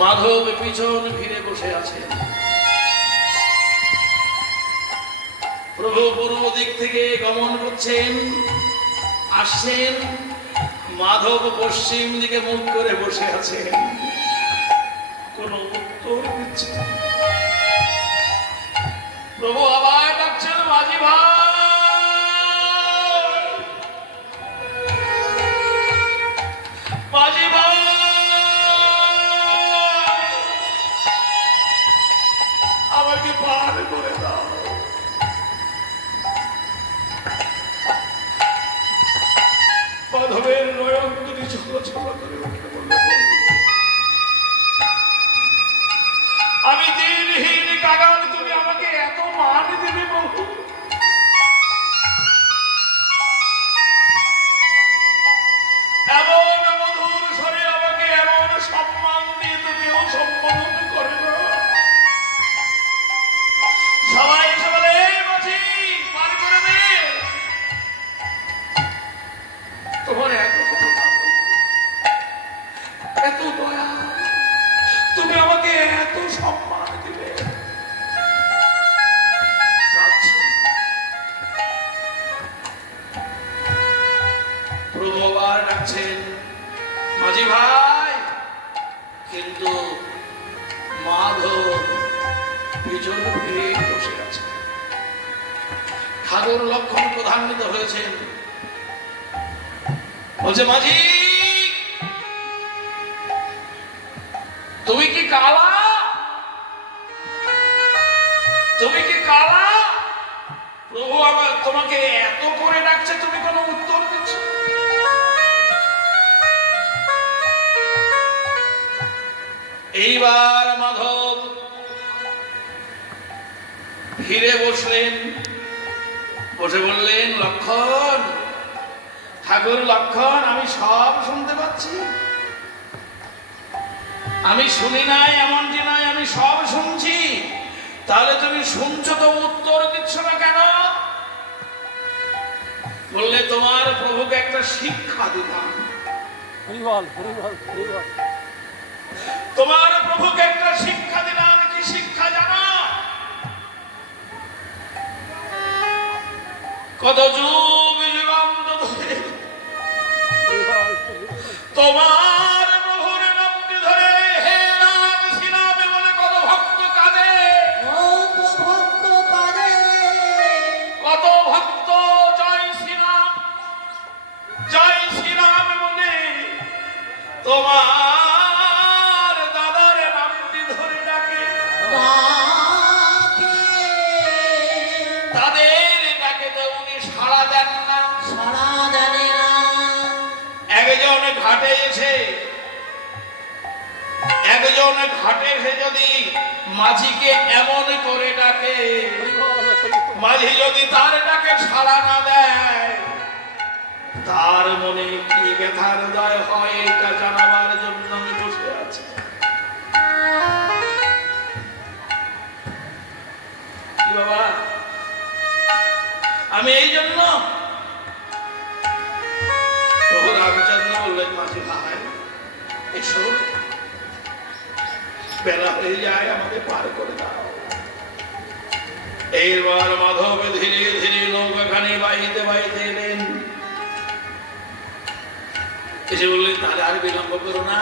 মাধব পিছন ফিরে বসে আছেন। প্রভু পূর্ব দিক থেকে গমন করছেন, আসছেন। মাধব পশ্চিম দিকে মুখ করে বসে আছেন, কোন উত্তর দিচ্ছে না। প্রভু আবার ডাকছেন, মাঝি ভাই, মাঝি ভাই, আমাকে পার করে দাও। মাধবের নয়ন দুটি ছোলো ছোলো করে উঠে বলল, আমি দিনহীন কাগাল, তুমি আমাকে এত মান দিলে প্রভু? এমন মধুর স্বরে আমাকে এমন সম্মান দিয়ে তো কেউ সম্বোধন করে না। সবাই এসে বলে, মাঝি পার করে দে। তোমার এত করুণা, এত দয়া, তুমি আমাকে এত সম্মান দিলে। প্রভু আবার ডাকছেন, মাঝি ভাই। কিন্তু মাধব পিছন ফিরে বসে আছে। ঠাকুর লক্ষণ প্রধান্বিত হয়েছেন, বলছে, মাঝি তুমি কি কালা? তুমি কি কালা? প্রভু আমার তোমাকে এত করে ডাকছে, তুমি কোনো উত্তর দিচ্ছ? এইবার মাধব ফিরে বসলেন, বসে বললেন, লক্ষণ, ঠাকুর লক্ষণ, আমি সব শুনতে পাচ্ছি। আমি শুনি নাই এমনটি নয়, আমি সব শুনছি। তাহলে তুমি শুনছো তো উত্তর দিচ্ছ না কেন? বললে, তোমার প্রভুকে একটা শিক্ষা দিলাম। তোমার প্রভুকে একটা শিক্ষা দিলাম। কি শিক্ষা জানো? কত যুগ যুগান্ত ধরে তোমার প্রভুর নামটি ধরে হে রাম শ্রীরামে বলে কত ভক্ত কাঁদে, কত ভক্ত জয় শ্রীরাম, জয় শ্রীরাম বলে তোমার দাদার নামটি ধরে ডাকে। তাদের ডাকেতে উনি সাড়া দেন না, সাড়া দেন না। একজন ঘাটে এসে যদি মাঝিকে এমন করে ডাকে, মাঝি যদি তার ডাকে সাড়া না দেয়, তার মনে কি ব্যথার উদয় হয় এটা জানাবার জন্য আমি বসে আছি। কি বাবা, আমি এই জন্য প্রভু রামচন্দ্র বললেন, মাঝি ভাই এসো, বেলা হয়ে যায়, আমাকে পার করে দাও। এইবার মাধব ধীরে ধীরে নৌকাখানি বাহিতে বাহিতে এলেন, এসে বললেন, তাহলে আর বিলম্ব করো না,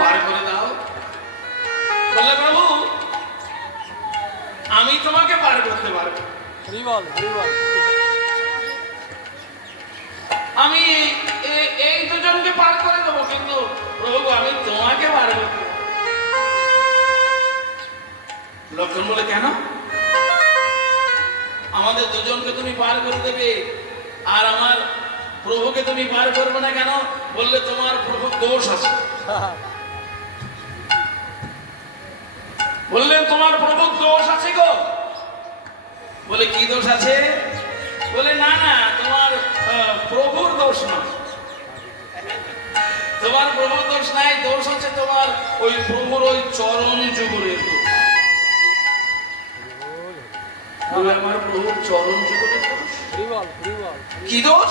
পার করে দাও। বললে, প্রভু আমি তোমাকে পার করতে পারবো, আমি এই দুজনকে পার করে দেবো, কিন্তু প্রভু আমি তোমাকে পার করতে। লক্ষণ বলে, কেন? আমাদের দুজনকে তুমি পার করে দেবে আর আমার প্রভুকে তুমি পার করবে না কেন? বললে, তোমার প্রভুর দোষ আছে। বললেন, তোমার প্রভুর দোষ আছে গো। বলে, কি দোষ আছে? বলে, না না, তোমার প্রভুর দোষ নয়, তোমার প্রভুর দোষ নাই, দোষ হচ্ছে তোমার ওই প্রভুর ওই চরণ যুগলের দোষ। আমার প্রভুর চরণ যুগলের দোষ। কি দোষ?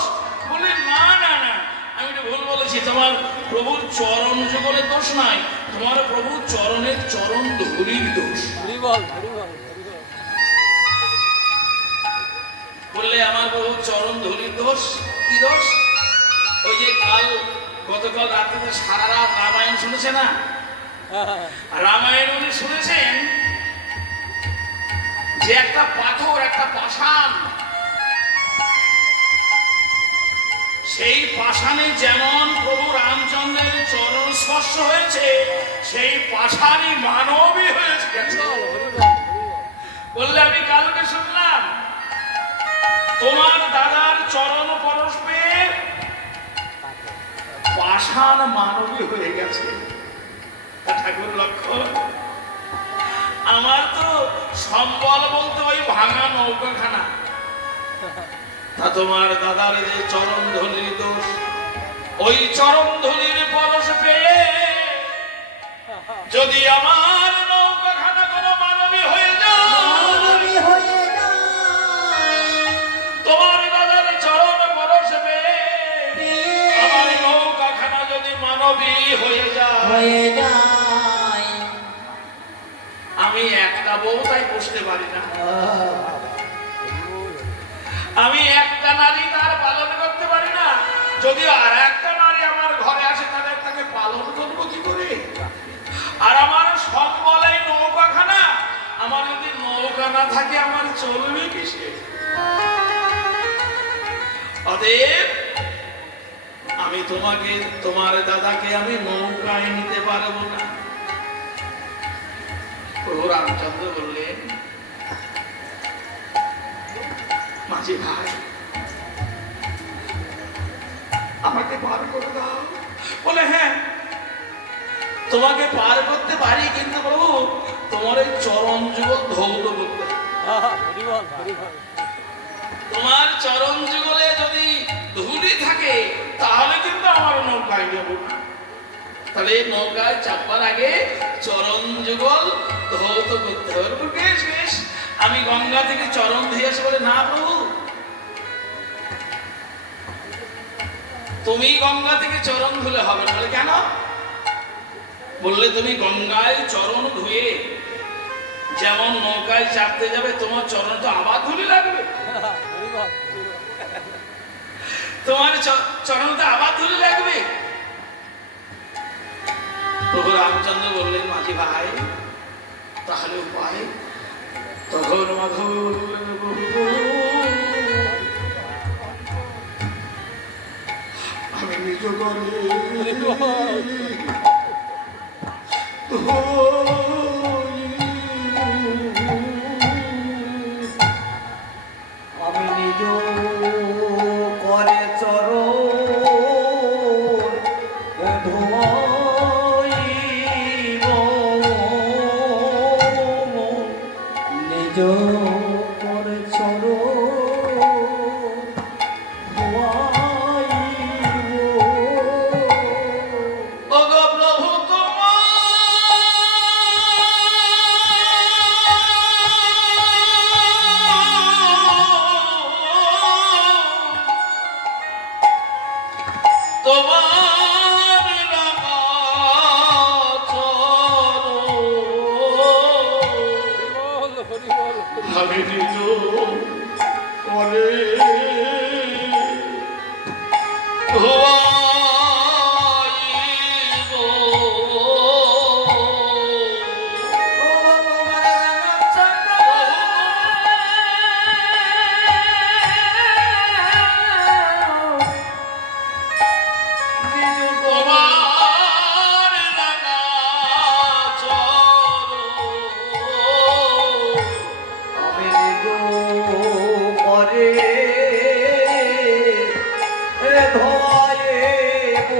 বলে, না না না, আমি একটু ভুল বলেছি, তোমার প্রভুর চরণ যুগলের দোষ নাই, তোমার প্রভু চরণের চরণ ধুলির দোষ। বললে আমার প্রভু চরণ ধুলির দোষ। কি দোষ? ওই যে গতকাল রাত্রিতে সারা রাত রামায়ণ শুনেছে না? রামায়ণ উনি শুনেছেন যে একটা পাথর, একটা পাষাণ, সেই পাষাণে যেমন প্রভু রামচন্দ্রের চরণ স্পর্শ হয়েছে, সেই পাষাণই মানবী হয়েছে। বললে আমি কালকে শুনলাম তোমার দাদার চরণ পরশে পাষাণ মানবী হয়ে গেছে। ঠাকুর লক্ষ্য, আমার তো সম্বল বলতে ওই ভাঙা নৌকাখানা, তা তোমার দাদার যে চরণ ধুলির দোষ, ওই চরণ ধুলির পরশ পেয়ে যদি আমার নৌকাখানা কোনো মানবী হয়ে যায়, তোমার দাদার চরণ পরশ পেয়ে আমার নৌকাখানা যদি মানবী হয়ে যায়, আমি একটা বউ তাই পুষতে পারি না, আমি একটা নারী তার পালন করতে পারি না। যদি আর একটা নারী আমার ঘরে আসে তাহলে তাকে পালন করবো কি করে? আর আমার সম্বল এই নৌকাখানা, আমার যদি নৌকা না থাকে আমার চলবে কিসে? অতএব আমি তোমাকে, তোমার দাদাকে আমি নৌকায় নিতে পারবো না। প্রভু রামচন্দ্র বললেন, মাঝি ভাই আমাকে পার করে দাও। বলে হ্যাঁ তোমাকে পার করতে পারি, কিন্তু প্রভু তোমার এই চরণ যুগল ধৌত করতে, তোমার চরণ যুগলে যদি ধুলি থাকে তাহলে কিন্তু আমার নৌকায় নেব না। তাহলে নৌকায় চাপবার আগে চরণ যুগল ধৌত করতে হবে। বেশ বেশ, আমি গঙ্গা থেকে চরণ ধুয়ে আসি। বলে না প্রভু, তুমি গঙ্গা থেকে চরণ ধুলে হবে না। বলে কেন? বললে তুমি গঙ্গায় চরণ ধুয়ে যেমন নৌকায় চাপতে যাবে, তোমার চরণ তো আবার ধুলি লাগবে, তোমার চরণ তো আবার ধুলি লাগবে। প্রভু রামচন্দ্র বললেন, মাঝি ভাই তাহলে উপায়? তখন মাধব আমি নিজ আমি নিজ করে চরণ ধোয়াইব, নিজ করে চরণ ধোয়াইব। ওগো প্রভু আমি নিজ করে ধোয়াইব। তোমার রাঙা চরণ আমি নিজ করে ধোয়াইব,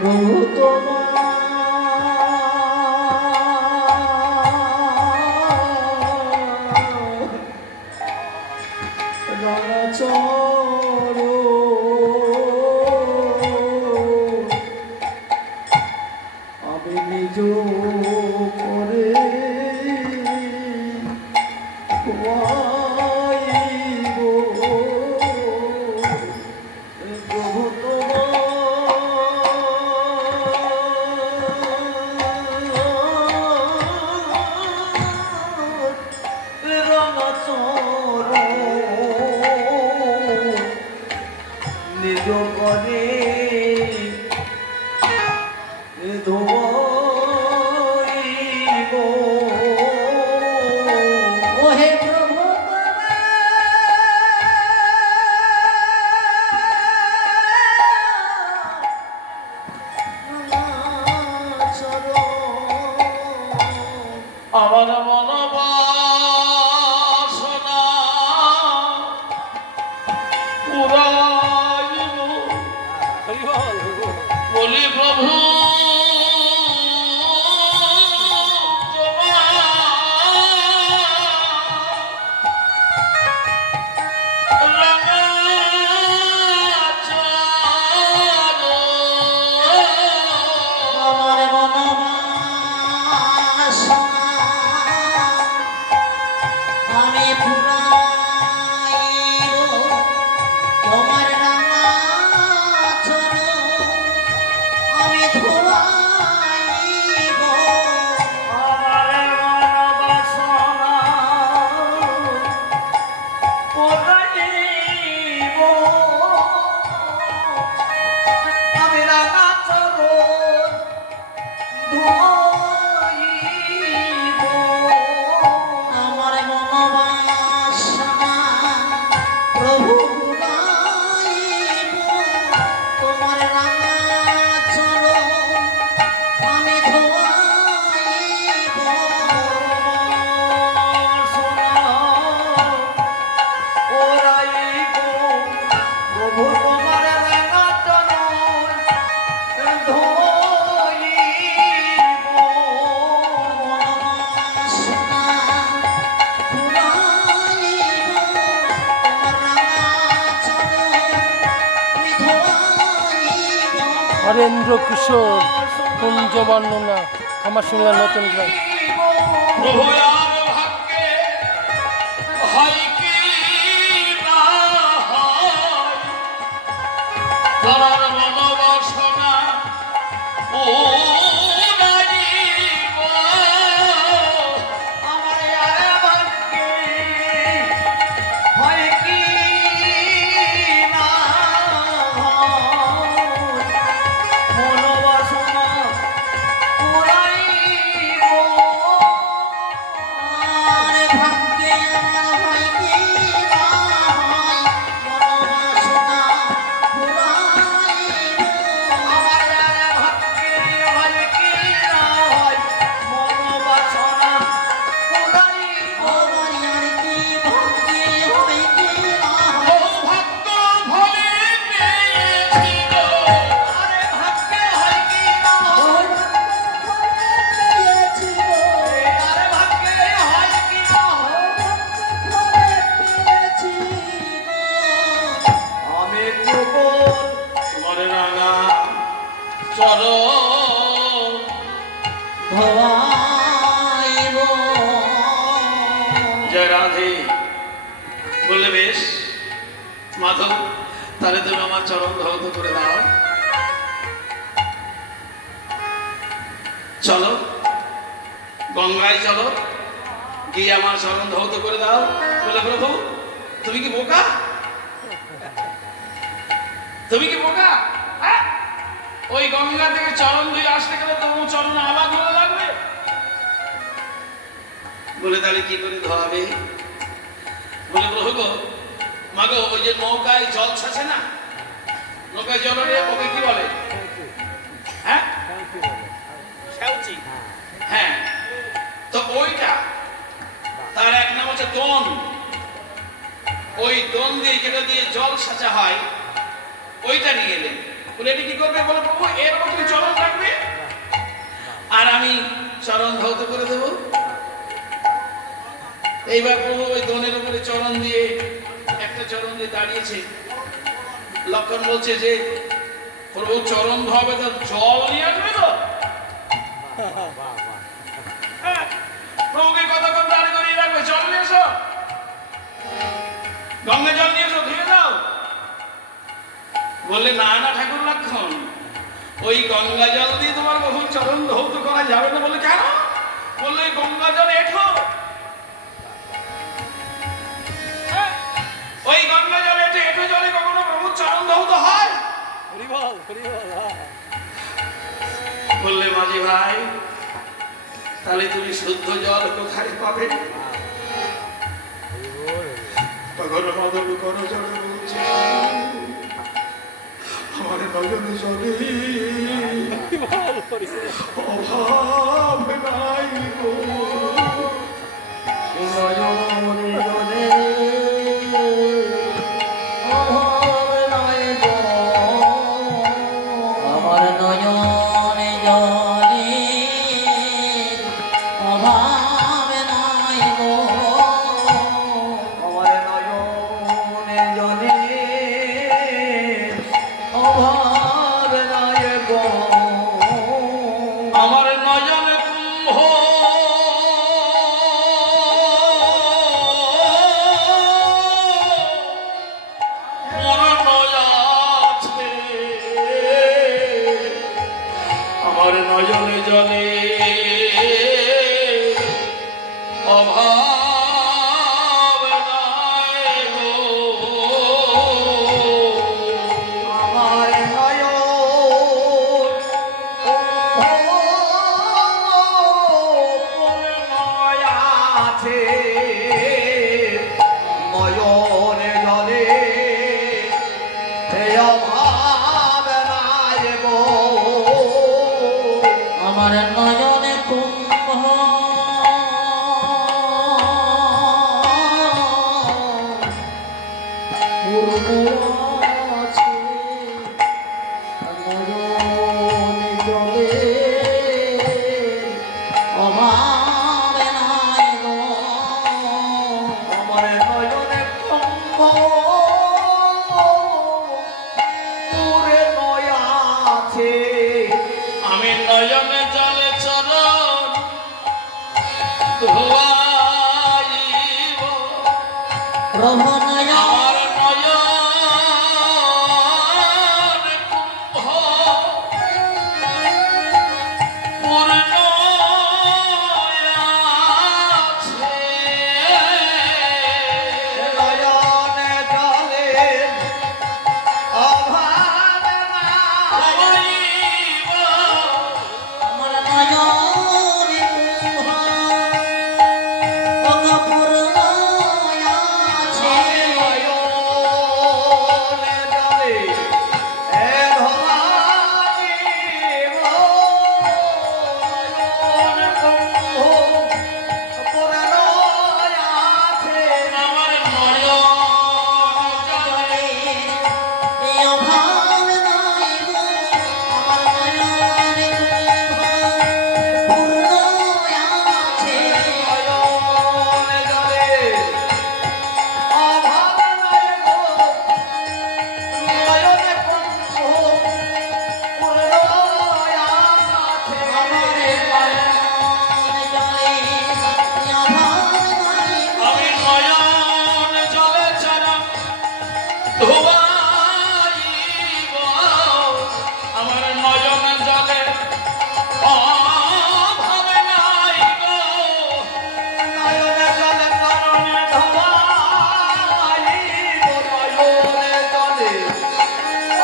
প্রভু তোমার রাঙা চরণ আমি নিজ করে ধোয়াইব। আমার মনোবাসনা পুরাইব বলি প্রভু আমার মনোবাসনা আমি পুরাইব তোমার রাঙা চরণ আমি ধোয়াইব আমার মনোবাসনা পুরাইব আমি রাঙা চরণ ধোয়াইব আমার মনোবাসনা প্রভু পুরাইব তোমার রাঙা চরণ আমি ধোয়াইব প্রভু তোমার রাঙা চরণ ধোইব মনোবাসনা পুরাইব তোমার রাঙা চরণ আমি ধোয়াইব হরেন্দ্র কিশোর কুঞ্জ বর্ণনা আমার শুনলাম নতুন গ্রাম প্রভু আর ভাগ্যে হয় কি না হয় আমার মনোবাসনা পুরাইব আমার আর ভাগ্যে হয় কি না হয় মনোবাসনা পুরাইব আর ভাগ্যে আমার হয় কি না হয় মনোবাসনা পুরাইব আমার আর ভাগ্যে হয় কি না হয় মনোবাসনা পুরাইব আমার আর কি ভাগ্যে হয় কি না হয় বহু ভক্ত ভরে পেয়েছিল আরে ভাগ্যে হয় কি না হয় পেয়েছিল আরে ভাগ্যে হয় কি না হয় আমি গোপন তোমার রাঙা চরণ ভবাইব জয় রাধে বললে বেশ মাধব তাহলে তুমি আমার চরণ ধৌত করে দাও চলো গঙ্গায় চলো গিয়ে আমার চরণ ধৌত করে দাও বলে প্রভু তুমি কি বোকা তুমি কি বোকা হ্যাঁ? ওই গঙ্গা থেকে চরণ ধুয়ে আসতে গেলে তোমার চরণ আবার ভালো লাগবে বলে তাহলে কি করে ধোয়াবে বলে প্রভু গো মাগো ওই যে নৌকায় জল ছাছে না নৌকায় জল হলে ওকে কি বলে হ্যাঁ খেউচি হ্যাঁ তো ওইটা তার এক নাম হচ্ছে দোন ওই দোন দিয়ে যেটা দিয়ে জল সাঁচা হয় ওইটা নিয়ে এলেন বলে এটি কি করবে বলে প্রভু এর মতন চরণ রাখবে আর আমি চরণ ধৌত করে দেব এইবার প্রভু ওই দোনের উপরে চরণ দিয়ে একটা চরণ দিয়ে দাঁড়িয়েছে লক্ষণ বলছে যে প্রভু চরণ ধোয়াবে তো জল নিয়ে আসবে তো হ্যাঁ, প্রভুকে কতক্ষণ দাঁড়িয়ে করিয়ে রাখবে জল নিয়ে এসো গঙ্গা জল নিয়ে এসো ধুয়ে দাও বললে না না ঠাকুর লক্ষণ ওই গঙ্গা জল দিয়ে তোমার বহু চরণ ধৌত করা যাবে না বলে কেন বললে ওই গঙ্গা জল এঠো হ্যাঁ, ওই গঙ্গা জল এঠে এঠো জলে কখনো প্রভু চরণ ধৌত হয় বললে মাঝি ভাই তাহলে তুমি শুদ্ধ জল কোথায় পাবে তখন মাধব করো জলে বলছে আমার নজরে জলে অভাব নাই গো নয়নে জলে অভাব নাই গো আমার নয়নে জলে অভাব নাই গো আমার নয়ন কুম্ভ পূর্ণ আছে। আমার নয়ন জলে অভাব নাই গো। আমার নয়ন পূর্ণ আছে নয়নে জলে অভাব নাই গো আমার নয়নে কুম্ভ পূর্ণ আছে নয়নে জলে অভাব নাই গো আমার নয়নে কুম্ভ পুরে নয়া আছে আমি নয়নে জলে চরণ ধোয়াইব। প্রভু নয়ন আমার নয়ন কুম্ভ পূর্ণ আছে। নয়নে জলে অভাব নাই ধোয়াইব। আমার নয়নে কুম্ভ পূর্ণ আছে নয়নে জলে ভবানী নয়ন কুম্ভ পুরে নয়া আছে আমার নয়ন জলে অভাব নাই গো আমার নয়নে কুম্ভ পূর্ণ আছে নয়নে জলে অভাব নাই গো নয়নে কুম্ভ পুরে নয়া আছে আমার নয়নে জলে অভাব নাই গো আমি নয়ন জলে চরণ ধোয়াইব। আমার নয়ন জলে অভাব নাই গো। নয়নে জলে চরণ ধোয়াই নয়নে জলে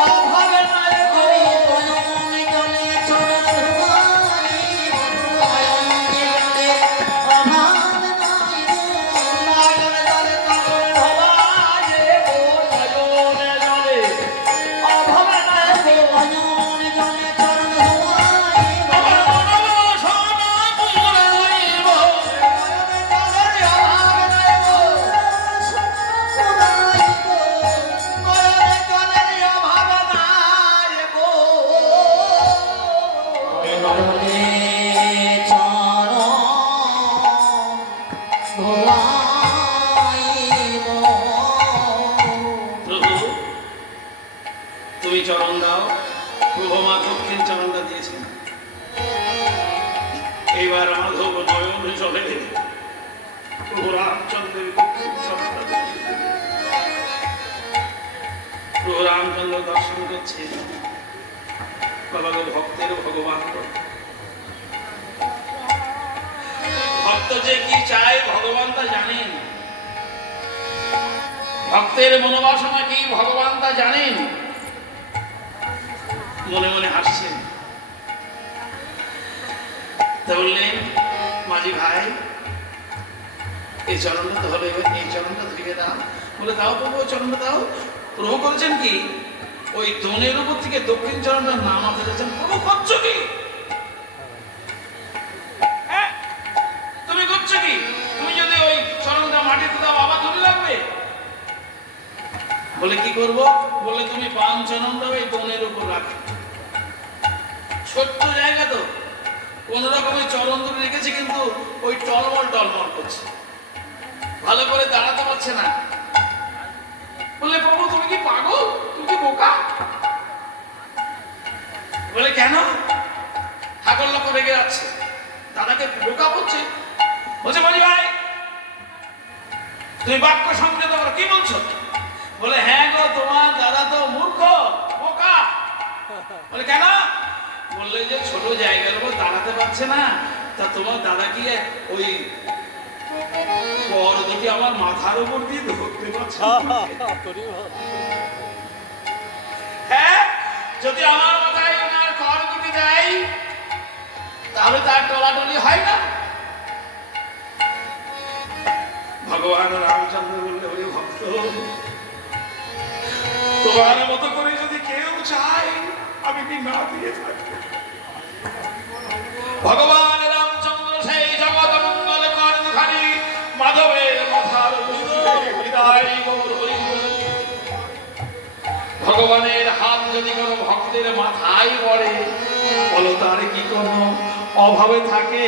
অভাব নাই গো নয়নে জলে চরণ ধোয়াই নয়নে জলে অভাব নাই গো নয়নে জলে চরণ ধোয়াই গো নয়নে জলে অভাব নাই গো নয়নে জলে চরণ ধোয়াই আমার মনোবাসনা পুরাইব। নয়নে জলে অভাব নাই গো পুরাই গো নয়নে জলে অভাব নাই গো নয়নে চরণ ধোয়াইব প্রভু তুমি চরণ দাও। প্রভু মা দক্ষিণ চরণটা দিয়েছেন। এইবার মাধব নয়ন জলে প্রভু রামচন্দ্রের দক্ষিণ চরণটা দিয়েছেন। প্রভু রামচন্দ্র দর্শন করছে কলগ ভক্তের ভগবান। ভক্ত যে কি চায় ভগবান তা জানেন। ভক্তের মনোবাসনা কি ভগবান তা জানেন। মনে মনে হাসছেন। তা বললেন মাঝি ভাই এই চরণটা তো হলো, এবার এই চরণটা ধুয়ে দাও। বলে দাও প্রভু ওই চরণটা দাও। প্রভু করেছেন কি ওই দোনের উপর থেকে দক্ষিণ চরণটার নাম ফেলেছেন। প্রভু করছো কি? হ্যাঁ? তুমি করছো কি? তুমি যদি ওই চরণটা মাটিতে দাও আবার ধরে লাগবে। বলে কি করব? বলে তুমি বাম চরণটা ওই দোনের উপর রাখো। ছোট্ট জায়গা তো, কোন রকমে চরণ ধরে রেখেছে, কিন্তু ওই টলমল টলমল করছে, ভালো করে দাঁড়াতে পারছে না। বললে প্রভু তুমি কি পাগল, তুমি কি বোকা? বলে কেন? ঠাকুর লোক রেগে যাচ্ছে, দাদাকে বোকা বলছে। বলছে মাঝি ভাই তুমি বাক্য সংযত করো, কি বলছো? বলে হ্যাঁ গো, তোমার দাদা তো মূর্খ বোকা। বলে কেন? বললে যে ছোট জায়গার উপর দাঁড়াতে পারছে না, তা তোমার দাদা কি ওই পর দুটি আমার মাথার উপর দিয়ে ধরতে পারছে না? হ্যাঁ, যদি আমার মাথায় ওনার কর দুটি দেয় তাহলে তার টলাটলি হয় না। ভগবান রামচন্দ্র বললে ওরে ভক্ত, তোমার মতো করে যদি কেউ চায় আমি কি না দিয়ে থাকবো? ভগবান রামচন্দ্র সেই জগৎ মঙ্গল কর দুখানি মাধবের মাথার হৃদয় গৌর হরি। ভগবানের হাত যদি কোনো ভক্তের মাথায় পড়ে, বলো তার কি কোনো অভাবে থাকে?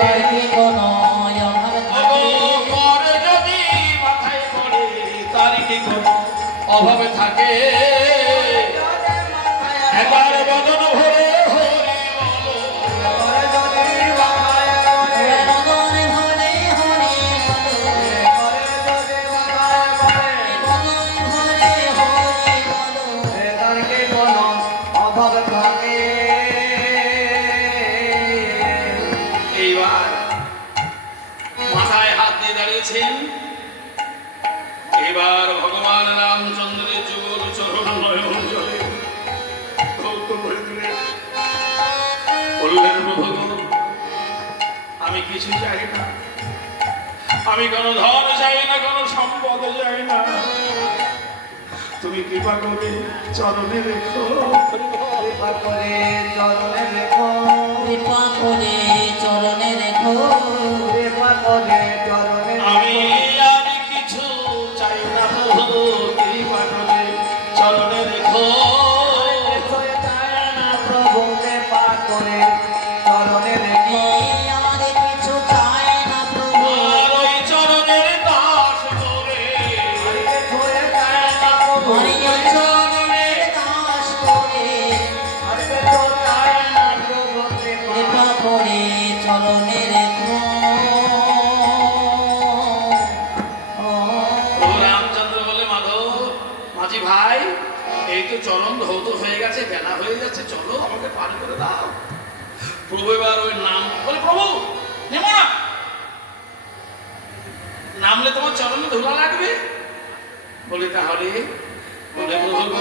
তার কি কোনো অভাব থাকে? কর যদি মাথায় পড়ে, তার কি কোনো অভাবে থাকে? একবার বদন ভরে হরি বলো, মদন ঘরে হরি বলো, মদন ঘরে হরি বলো। এইবার মাথায় হাত দিয়ে দাঁড়িয়েছেন। এবার ভগবান রামচন্দ্রের যুগল চরণ নয়ন জলে ধৌত করে দিলেন। বললেন প্রভু আমি কিছু চাই না, আমি কোনো ধন চাই না, কোনো সম্পদ চাই না, তুমি কৃপা করে চরণে রেখো। কৃপা করে চরণে রেখো। আমি কিছু চাই না প্রভু, কৃপা করে চরণে রেখো। আর কিছু চায় না প্রভু। আর ওই চরণের দাস করে হরিয় চরণের দাস করে, কৃপা করে চরণে রেখো। প্রভু রামচন্দ্র বলে মাধব মাঝি ভাই, এই তো চরণ ধৌত হয়ে গেছে, বেলা হয়ে যাচ্ছে, চলো আমাকে পার করে দাও। প্রভু এবার ওই নাম বলে, প্রভু নেমো না, নামলে তোমার চরণে ধুলা লাগবে। বলে তাহলে? বলে প্রভু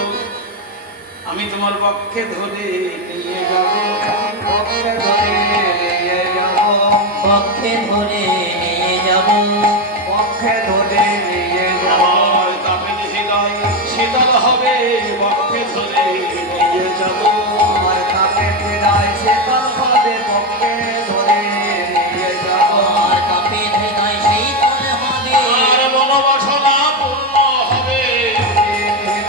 আমি তোমার পক্ষে ধরে নিয়ে যাবো। পক্ষে ধরে নিয়ে যাব। আমার তাপে হৃদয় শীতল হবে, পক্ষে ধরে নিয়ে যাবো। আর তাপে হৃদয় শীতল হবে। আর মনোবাসনা পূর্ণ হবে,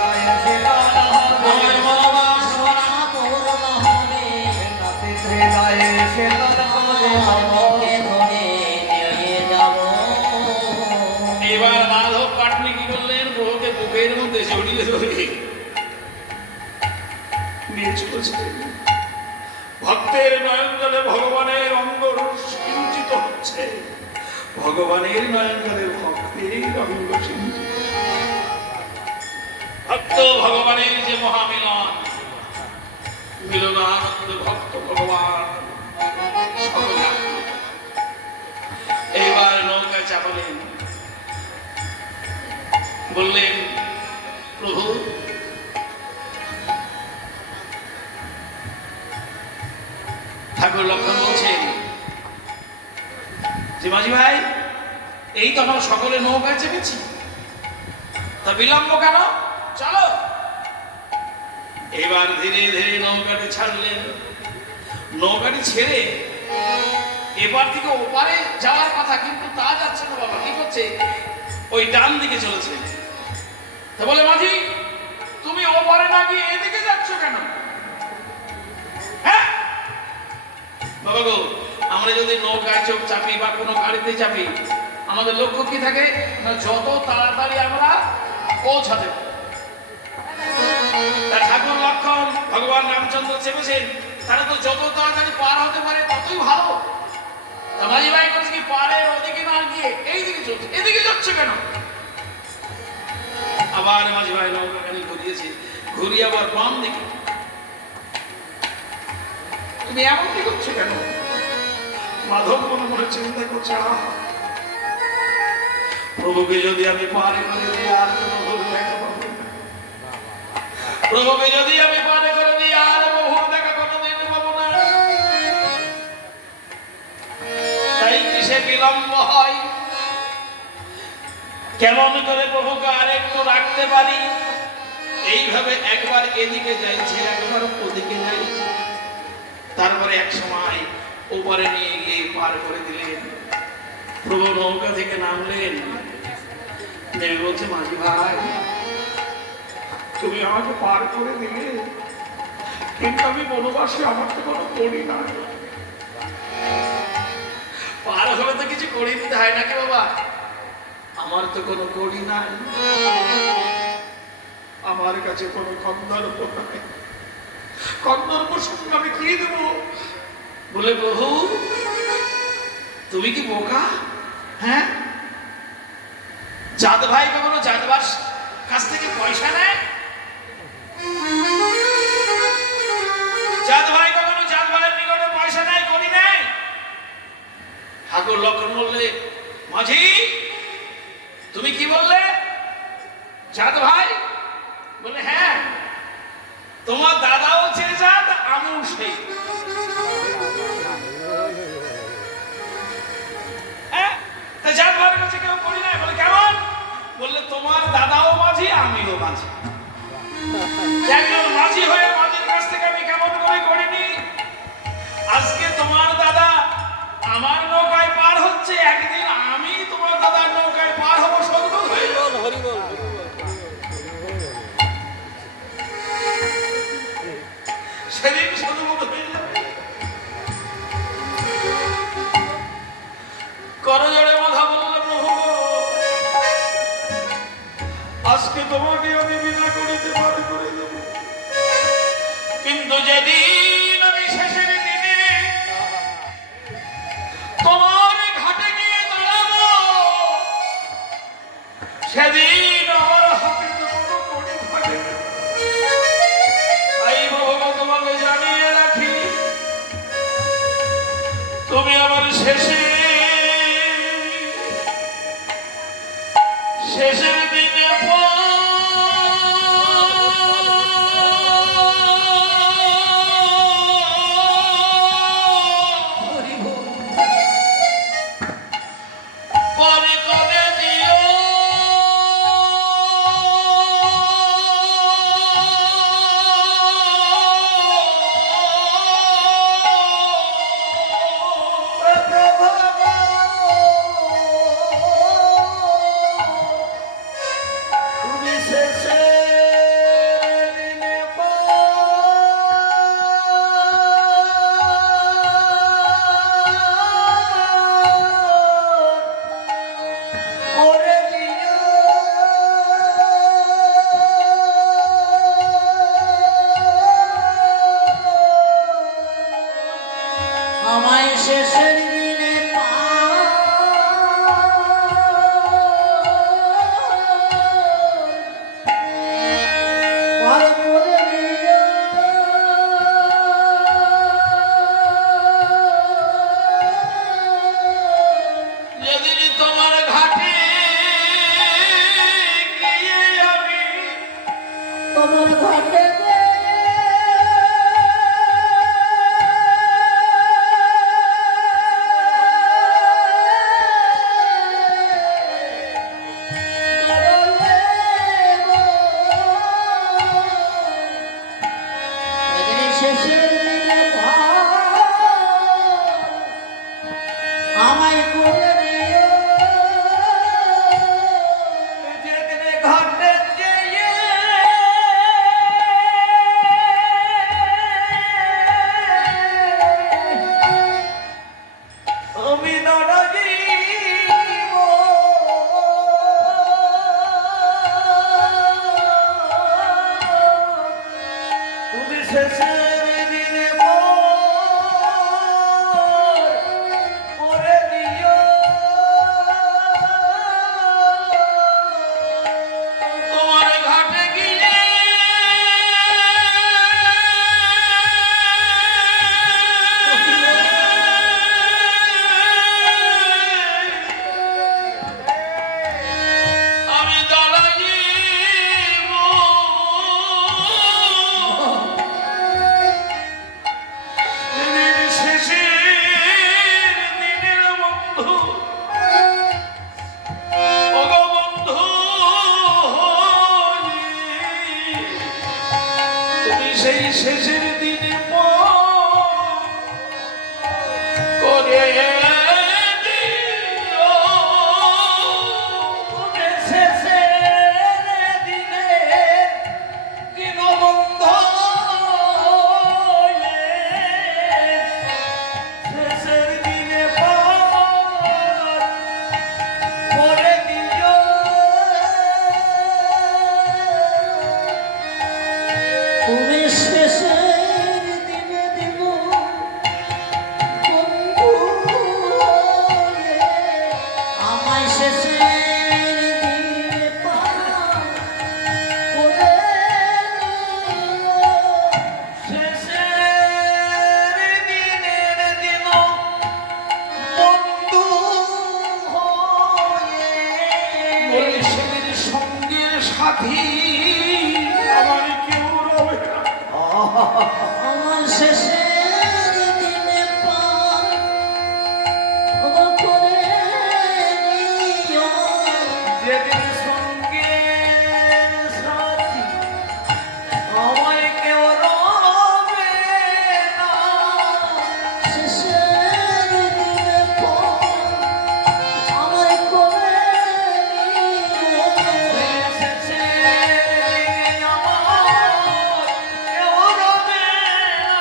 আর মনোবাসনা পূর্ণ হবে। আর পক্ষে ধরে নিয়ে যাব। এবার মাধব পাটনি কি করলেন? প্রভুকে বুকের মধ্যে জড়িয়ে ধরে নিয়ে চলেছিলেন। ভক্তের নয়ন জলে ভগবানের অঙ্গ সিঞ্চিত হচ্ছে, ভগবানের নয়ন জলে ভক্তের অঙ্গ সিঞ্চিত। ভক্ত ভগবানের যে মহামিলন, মিলনানন্দ ভক্ত ভগবান সকলে। এইবার নৌকায় চাপালেন, বললেন প্রভু ঠাকুর লক্ষণ বলছেন যে মাঝি ভাই এই তো আমরা সকলে নৌকায় চেপেছি, তা বিলম্ব কেন? চলো। এবার ধীরে ধীরে নৌকাটি ছাড়লেন। নৌকাটি ছেড়ে এবার থেকে ওপারে যাওয়ার কথা, কিন্তু তা যাচ্ছে না বাবা। কি করছে? ওই ডান দিকে চলেছে। তা বলে মাঝি তুমি ওপারে না গিয়ে এদিকে যাচ্ছ আমরা যদি নৌকায় চোখ চাপি বা কোনো গাড়িতে চাপি, আমাদের লক্ষ্য কি থাকে না যত তাড়াতাড়ি আমরা পৌঁছাতে পারি। তা ঠাকুর লক্ষণ ভগবান রামচন্দ্র চেপেছেন, তারা তো যত তাড়াতাড়ি পার হতে পারে ততই ভালো। তা মাঝি ভাই করছে কি পারে ওদিকে না গিয়ে এইদিকে চলছে, এদিকে যাচ্ছে কেন? আবার মাঝি ভাই নৌকাখানি ঘুরিয়েছে, ঘুরিয়ে আবার বাম দিকে। তুমি এমনটি করছো কেন? মাধব মনে মনে চিন্তা করছে, প্রভুকে যদি আমি পারে করে দিই আর কোনো ভুল দেখা পাবো না। প্রভুকে যদি আমি পারে করে দিই আর বহু দেখা কোনোদিন পাবো না। তাই কিসে বিলম্ব হয়? কেমন করে প্রভুকে আরেকটু রাখতে পারি? এইভাবে একবার এদিকে যাইছে, একবার ওদিকে যাইছে। তারপরে এক সময় ওপারে নিয়ে গিয়ে পার করে দিলেন। প্রভু নৌকা থেকে নামলেন, নেমে বলছে, মাঝি ভাই তুমি আমাকে পার করে দিলে, কিন্তু আমি বনবাসী, আমার তো কোনো করি না। পার হলে তো কিছু করি দিতে হয় নাকি বাবা? আমার তো কোনো করি নাই, আমার কাছে কোনো কন্দর্প নাই, কন্দর্প সঙ্গে আমি কি দেব? বলে প্রভু তুমি কি বোকা? হ্যাঁ, জাত ভাই কখনো জাতবার কাছ থেকে পয়সা নেয়? জাত ভাই কখনো জাত ভাইয়ের নিকটে পয়সা নেয়, করি নেয়? ঠাকুর লক্ষণ বললে, মাঝি তুমি কি বললে? জাত ভাই? বলে হ্যাঁ, তোমার দাদাও যে জাত আমিও সেই। জাত ভাইয়ের কাছে কেউ করি নাই? বলে কেমন? বললে তোমার দাদাও মাঝি আমিও মাঝি। একজন মাঝি হয়ে মাঝির কাছ থেকে আমি কেমন করে করিনি? আজকে তোমার দাদা আমার নৌকায় পার হচ্ছে, একদিন আমি তোমার দাদার নৌকায় পার হবো, সদ্গত হয়ে যাবো। সেদিন সদ্গত হয়ে যাবে। করজোড়ে মাথা বললে, প্রভু আজকে তোমাকে আমি বিনা করিতে পার করে দেব, কিন্তু যেদিন আমি শেষের দিনে তোমার ঘাটে গিয়ে দাঁড়াবো, সেদিন আমার হাতে তো কোনো কড়ি থাকে না। তাই বাবা তোমাকে জানিয়ে রাখি, তুমি আমার শেষের দিনে পরে করে দিও। আমায় শেষের দিনে পার করে দিও। যেদিন তোমার ঘাটে গিয়ে আমি তোমার ঘাটে শেষের দিনে আমায় করে দিও। যেদিনে ঘাটে যেয়ে শেষের দিনে করে দিও তোমার ঘাটে গিয়ে আমি দাঁড়াইব দিনের শেষের দিনের বন্ধু ওগো বন্ধু তুমি সেই শেষের দিনে করে দিও শেষের দিনে দীনবন্ধ শেষের দিনে করে দিও তুমি শেষের দিনে দিব বন্ধু হয়ে আমায় শেষের দিনে পার করে দিও। শেষের দিনের দিন বন্ধু হয়ে বলে সেদিন সঙ্গের সাথী আমার কেউ রবে না। আমার শেষের দিনে পার করে দিও। যেদিন সঙ্গে সাথী আমায় কেউ রবে না শেষের দিনে পার আমায় করে দিও। শেষের দিনে আমার কেউ রবে না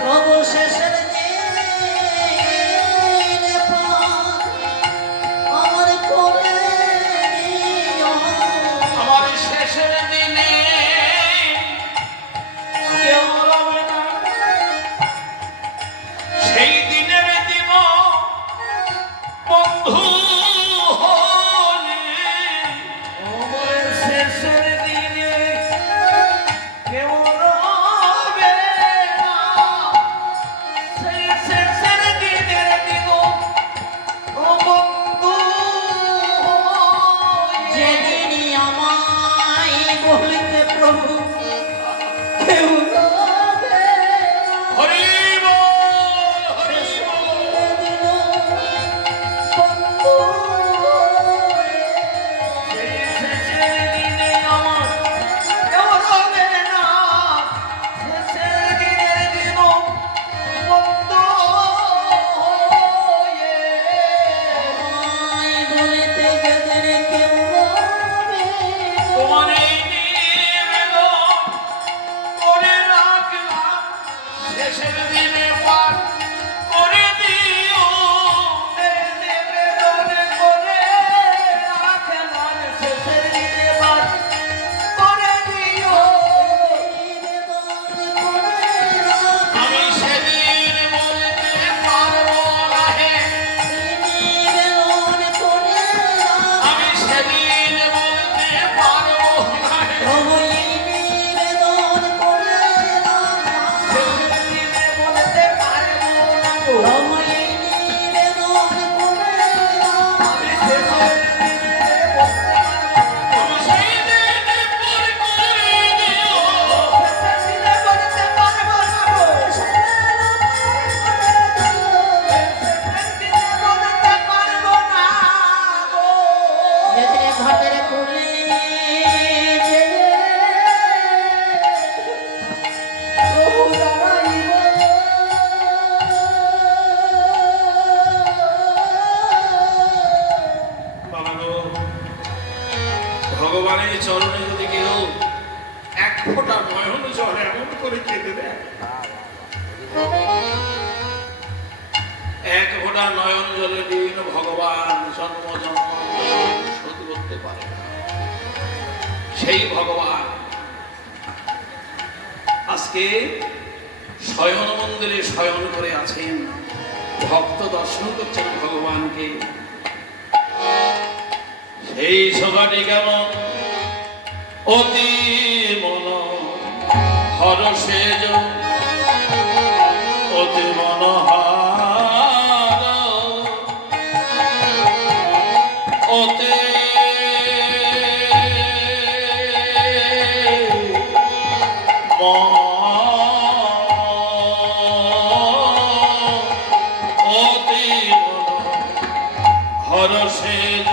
প্রভু শেষের দিনে পার আমার করে দিও। আমার শেষের দিনে কেউ রবে না। সেই দিনের দিন বন্ধু হলে আমার শেষের দিনে কেউ রবে না সেই শেষের দিনের দিন ও বন্ধু যেদিনই আমায় বলিতে প্রভু কেউ রবে না। হরি বল, হরি বল। দিল বন্ধু হয়ে সেই শেষের দিনে আমার কেউ রবে না শেষের দিনের দিন বন্ধু হয়ে আমায় বলিতে যেদিন কেউ রবে না। তোমার এই নিবেদন করে রাখলাম, শেষের দিনে পার করে দিও। নিবেদন করে রাখলাম শেষের দিনে বার করে দিও আমি সেদিন বলতে পারবো না হে, আমি সেদিন বলতে পারবো না হে। শেষের দিনে বলতে পারবো না গো আমি শেষের দিনে বলতে পারবো তুমি সেই দিনে পার করে দিও। শেষের দিনে বলতে পারবো না গো শেষের দিনে বলতে পারবো না গো ঘটের কুলে প্রভু দাঁড়াইব বাবা গো, ভগবানের চরণে যদি কেউ এক ফোঁটা নয়ন জল এমন করে কেঁদে দেয়, এক ফোঁটা নয়ন জলে দিন ভগবান জন্ম জন্ম শোধ করতে পারে না। সেই ভগবান আজকে আজকে শয়ন মন্দিরে শয়ন করে আছেন, ভক্ত দর্শন করছেন ভগবানকে। সেই শোভাটি কেমন অতি মন হরসেজ, অতি মনোহর, অতি অতি হরসেজ,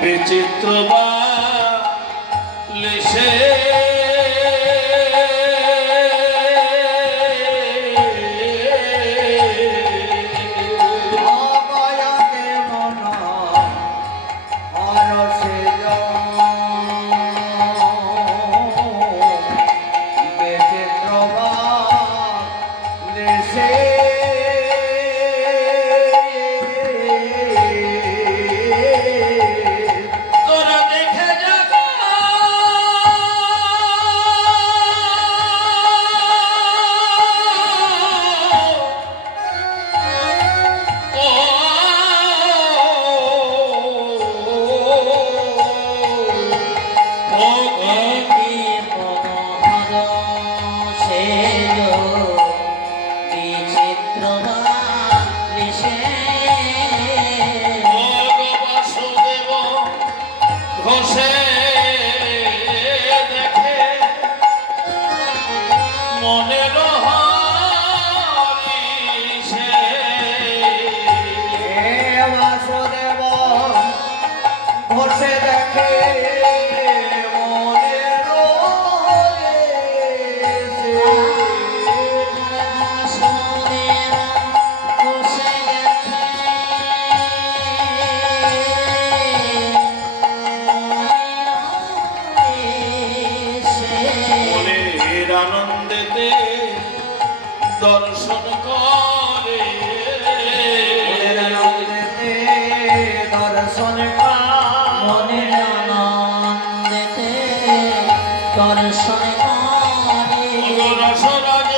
বিচিত্র বা লিসে অগয়াতে মন হরসে বিচিত্রবাদ দেশে তোরা দেখে যাবে বাসুদেব ঘোষে দেখে মনের হরিষে, বাসুদেব ঘষে দেখে মনের মনের আনন্দেতে দর্শন করে, দর্শন মনের আনন্দেতে দর্শন করে রসরাজ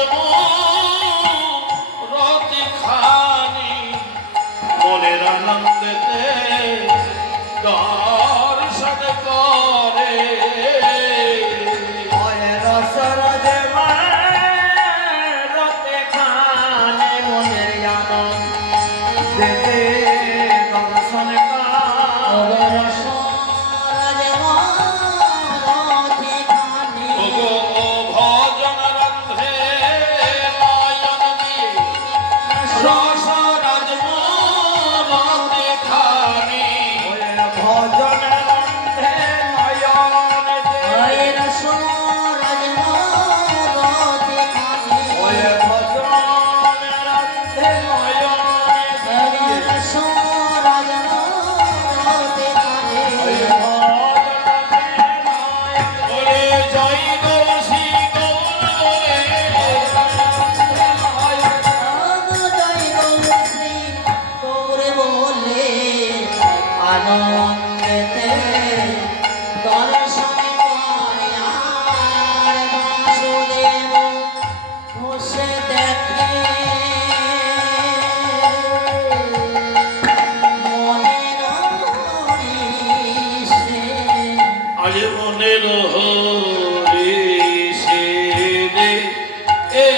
রতি খানি, মনের আনন্দেতে দর্শন করে। রসরজ রতে খানে মনের আনন্দ দেতে দর্শন ওগো ভজন রন্ধে নয়ন দিয়ে, রসরাজ রতি খানি, ভজন রন্ধে নয়ন দে ওই ভজন রন্ধে নয়ন দে ওই ভজন ওরে জয় গৌরী গৌরে, আনন্দেতে দর্শন করে আর বাসুদেব বসে দেখে মনের হরিষে আজ মনের হরিষে রে এ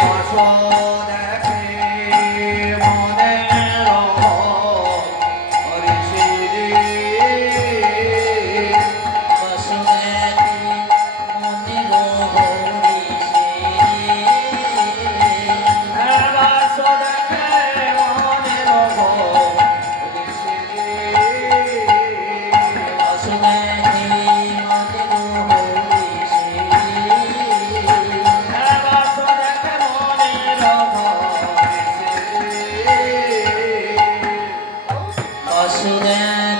বাসো দেখে মনের হরিষে বাসুদেব মনের হরিষে বাসো দেখে মনের হরিষে বাসুদেব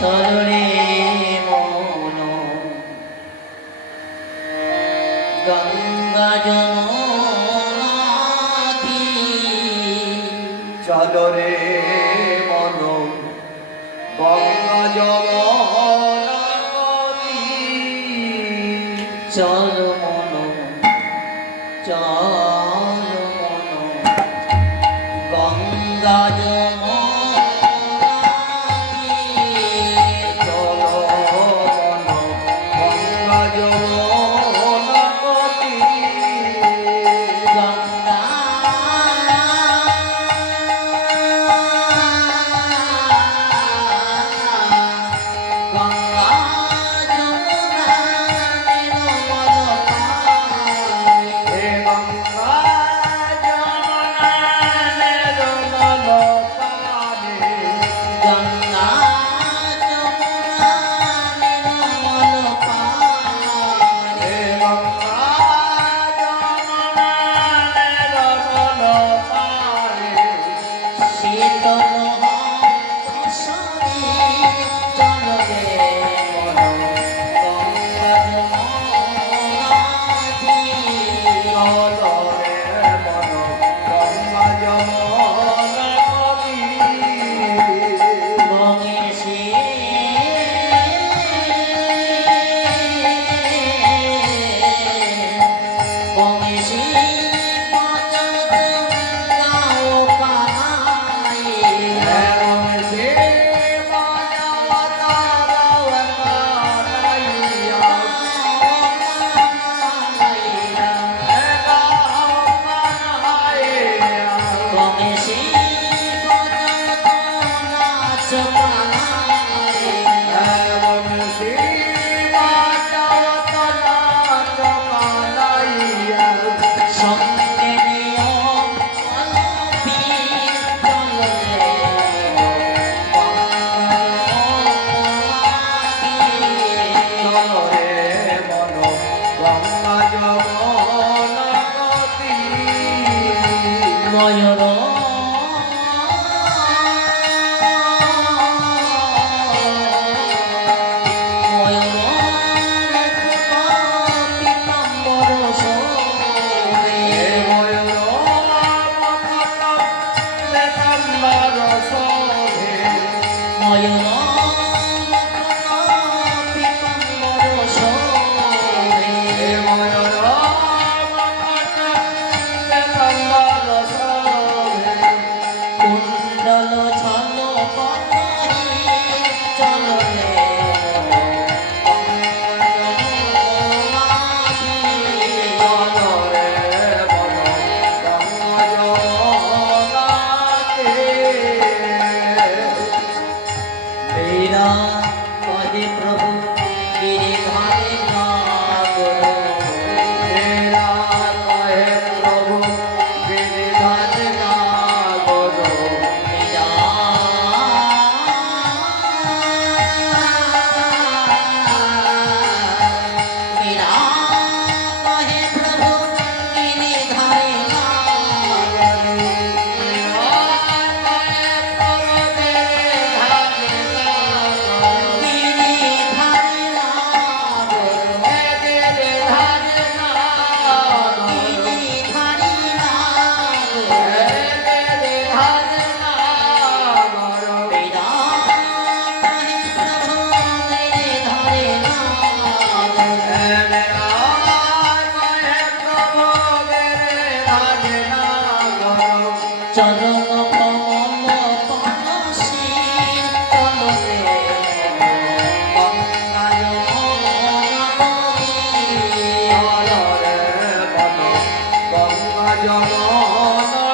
চলো রে মন গঙ্গা যমুনা চলো রে মন গঙ্গা যমুনা নদী চলো মন চলো মন গঙ্গা যমুনা চলো মন গঙ্গা যমুনা নদী গঙ্গা গঙ্গা যমুনা নির্মল পানি হে গঙ্গা যমুনা নির্মল পানি গঙ্গা যমুনা নির্মল পানি হে গঙ্গা যমুনা নির্মল পানি শীতল দশমী চলো রে মন গঙ্গা যমুনা চলো রে মন গঙ্গা যমুনা নদী মহেশী মহেশী পদত গাও কানাই এবং সে মানবতা রাওয়ানাইয়া এগামানাইয়া মহেশী পদত নাচ কানাই এবং সে মানবতা রাওয়ানাইয়া সঙ্গে নিও অলপি চলো রে চলো রে মন গঙ্গা যমুনা নদী ময়ূর পিতাম্বর সোরে হে ময়ূর শোভে ময়ূর পিতাম্বর সোরে হে ময়ূর শোভে কুণ্ডল ছল পতাই চলো রে চলো রে মন গঙ্গা যমুনাতে মেরা পদে প্রভু গিরিধারে নাগর তেরা কহে প্রভু বিধান নাগর মেরা মেরা কহে প্রভু গিরিধারে নাগর গিরিধারে নাগর গিরিধারে নাগর মেরা কহে প্রভু গিরিধারে নাগর চরণ কমল পনসী চলো রে গঙ্গায় মহানদী চলো গঙ্গায় মহনা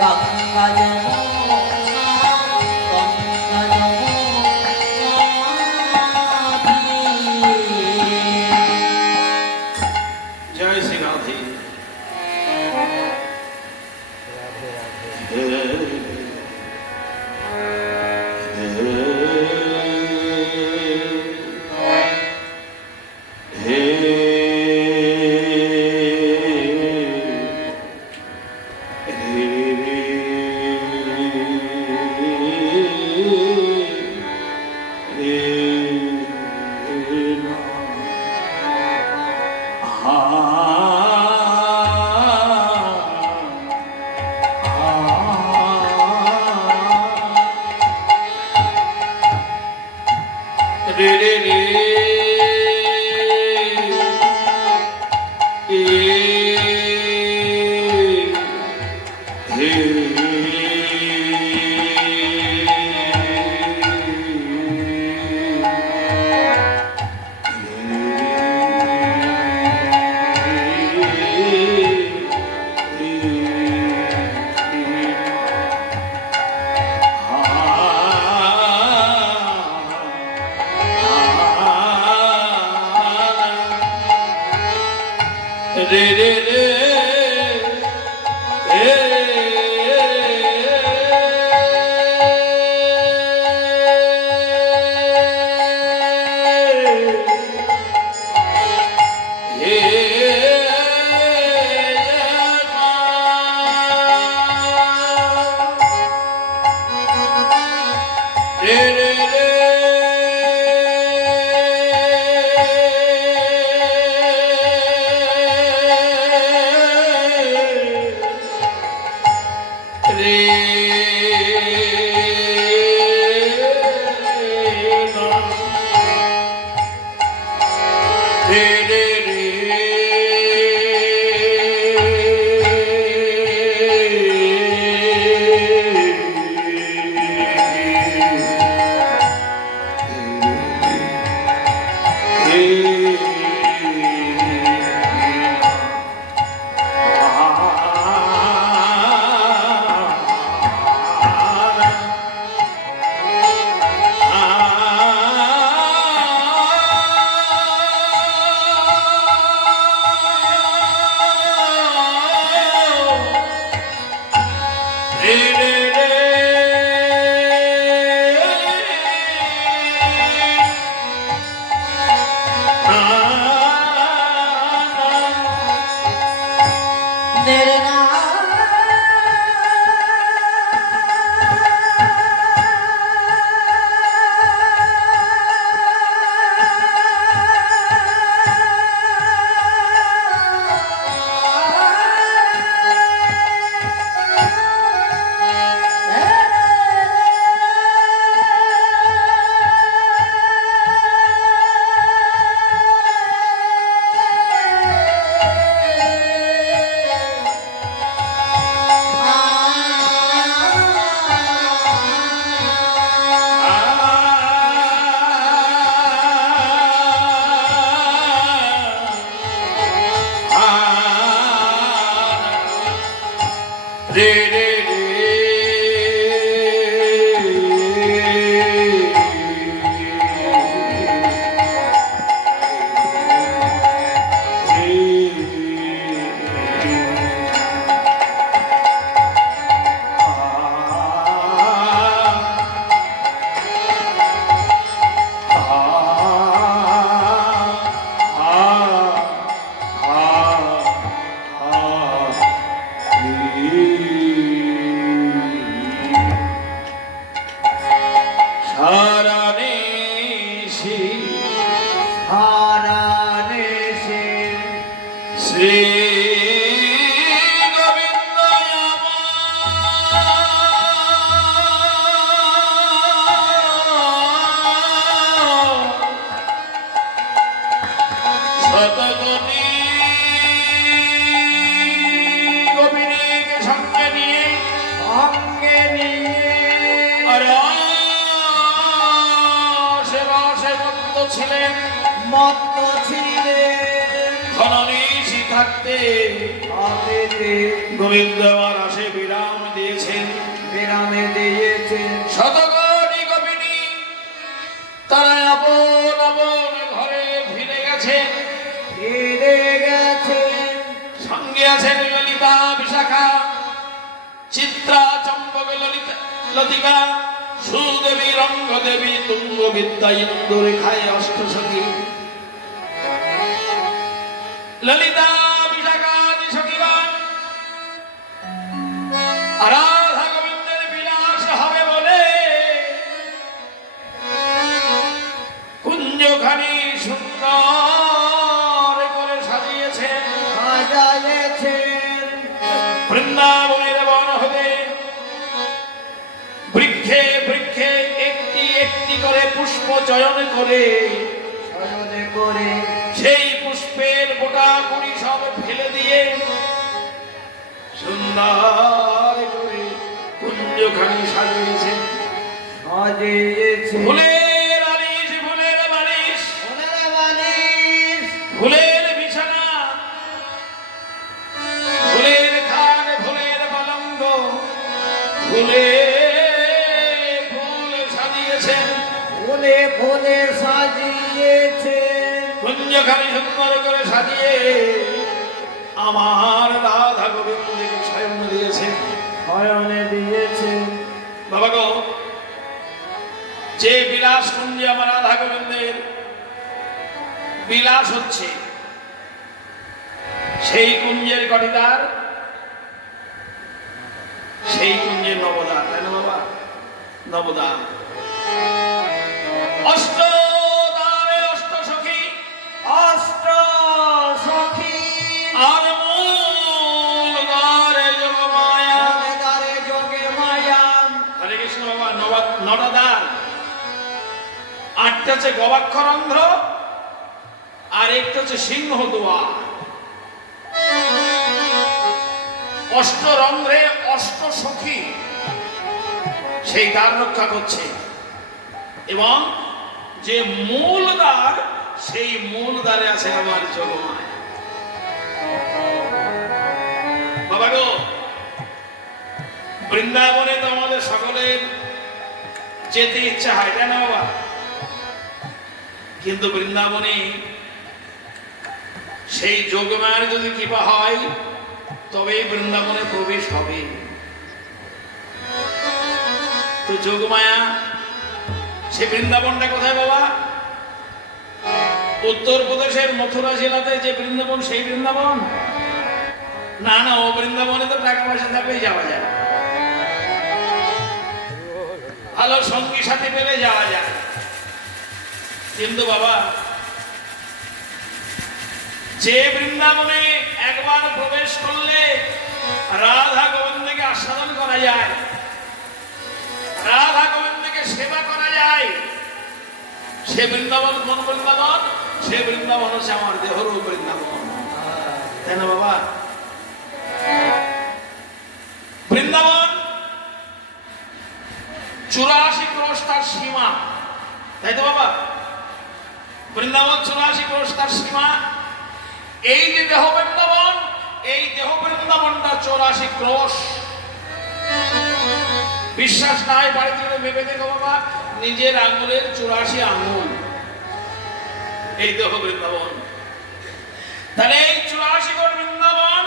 গঙ্গায় মহনা গঙ্গায় মহানদী জয় শ্রী রাধে হে ছিলেন মত্ত ছিলেন ঘননিশি থাকতে হাতেতে গোবিন্দ আমার আসে বিরাম দিয়েছেন বিরামে দিয়েছেন শতকোটি গোপিনী তারা আপন আপন ঘরে ফিরে গেছেন ফিরে গেছেন সঙ্গে আছেন ললিতা বিশাখা চিত্রা চম্পক ললিতা লতিকা সুদেবী রঙ্গদেবী তুঙ্গ বিদ্যা ইন্দুরেখায় অষ্টসখী ললিতা বিশাখা সখীগণ রাধা গোবিন্দের বিলাস হবে বলে কুঞ্জখানি সুন্দর করে সাজিয়েছেন। সাজাইয়েছেন বৃন্দাবনের বন হতে বৃক্ষে বৃক্ষে একটি একটি করে পুষ্প চয়ন করে শয়নে করে সেই পুষ্পের গোটা কুড়ি সব ফেলে দিয়ে সুন্দর করে কুঞ্জখানি সাজিয়েছেন। সাজিয়েছেন ফুলের আলিশ ফুলের বালিশ সোনার বালিশ ফুলের বিছানা ফুলের খাট ফুলের পালঙ্ক ফুলে ফুল সাজিয়েছেন। ফুলে ফুলে সাজিয়েছেন কুঞ্জখানি সুন্দর করে সাজিয়ে আমার রাধা গোবিন্দকে স্বয়ং দিয়েছেন। শয়নে দিয়েছেন বাবা গো, যে বিলাস কুঞ্জে আমার রাধা গোবিন্দের বিলাস হচ্ছে সেই কুঞ্জের কটিদার, সেই কুঞ্জের নবদ্বার, তাই না বাবা? নবদ্বার অষ্টদ্বারে অষ্ট সখী অষ্ট সখী আর মূল দ্বারে যোগমায়া। মনেদারে যোগে মায়া হরে কৃষ্ণ বাবা। নটা দ্বার, আটটা হচ্ছে গবাক্ষরন্ধ্র আর একটা হচ্ছে সিংহ দুয়ার। অষ্টরন্ধ্রে অষ্ট সখী সেই দ্বার রক্ষা করছে এবং যে মূল দ্বার সেই মূল দ্বারে আছে আমার যোগমায়া। বাবা গো, বৃন্দাবনে তো আমাদের সকলের যেতে ইচ্ছা হয়, তাই না বাবা? কিন্তু বৃন্দাবনে সেই যোগমায়ার যদি কৃপা হয় তবে বৃন্দাবনে প্রবেশ হবে। তো যোগমায়া সে বৃন্দাবনটা কোথায় বাবা? উত্তরপ্রদেশের মথুরা জেলাতে যে বৃন্দাবন সেই বৃন্দাবন না? না, ও বৃন্দাবনে তো টাকা পয়সা থাকলেই যাওয়া যায়, ভালো সঙ্গী সাথী পেলে যাওয়া যায়। কিন্তু বাবা, যে বৃন্দাবনে একবার প্রবেশ করলে রাধা গোবিন্দকে আস্বাদন করা যায়, রাধা গোবিন্দকে সেবা করা যায়, সে বৃন্দাবন কোন বৃন্দাবন? সে বৃন্দাবন হচ্ছে আমার দেহরূপ বৃন্দাবন, তাই না বাবা? বৃন্দাবন 84 ক্রোশ তার সীমা, তাই তো বাবা? বৃন্দাবন 84 ক্রোশ তার সীমা। এই যে দেহ বৃন্দাবন, এই দেহ বৃন্দাবনটা 84 ক্রোশ। বিশ্বাস নাই বাড়িতে ভেবে দেখো বাবা, নিজের আঙুলের 84 আঙুল এই দেহ বৃন্দাবন। তাহলে এই 84 কোটি বৃন্দাবন,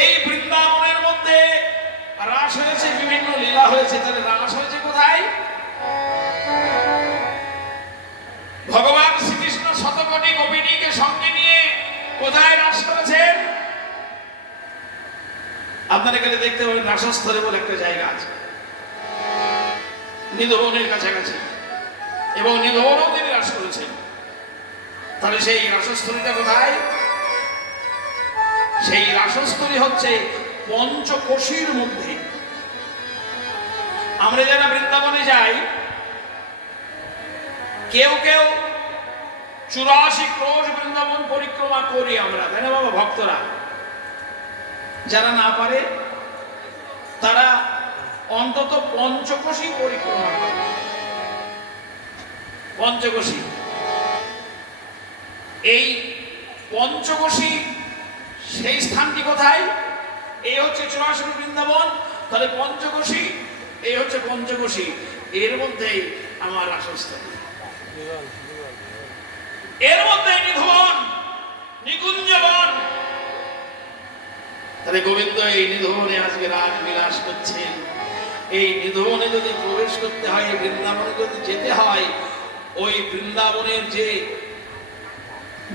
এই বৃন্দাবনের মধ্যে রাস হয়েছে, বিভিন্ন লীলা হয়েছে। তাহলে রাস হয়েছে কোথায়? ভগবান শ্রীকৃষ্ণ শতকোটি গোপিনীকে সঙ্গে নিয়ে কোথায় রাস করেছেন? আপনারা গেলে দেখতে পাবেন রাসস্থলে বলে একটা জায়গা আছে নিধবনের কাছাকাছি, এবং নিধবনও তিনি রাস করেছেন। তাহলে সেই রাসস্থলীটা কোথায়? সেই রাসস্থলী হচ্ছে পঞ্চকোশীর মধ্যে। আমরা যারা বৃন্দাবনে যাই, কেউ কেউ 84 ক্রোশ বৃন্দাবন পরিক্রমা করি আমরা, তাই না বাবা? ভক্তরা যারা না পারে তারা অন্তত পঞ্চকোশী পরিক্রমা করে। পঞ্চকোশী, এই পঞ্চকোশী সেই স্থানটি কোথায়? এই হচ্ছে 84 বৃন্দাবন। তাহলে পঞ্চকোশী, এই হচ্ছে পঞ্চকোশী, এর মধ্যেই আমার রাসস্থল। এর মধ্যে নিধবন, নিকুঞ্জবন। তাহলে গোবিন্দ এই নিধবনে আজকে রাগ বিলাস করছেন। এই নিধবনে যদি প্রবেশ করতে হয়, বৃন্দাবনে যদি যেতে হয়, ওই বৃন্দাবনের যে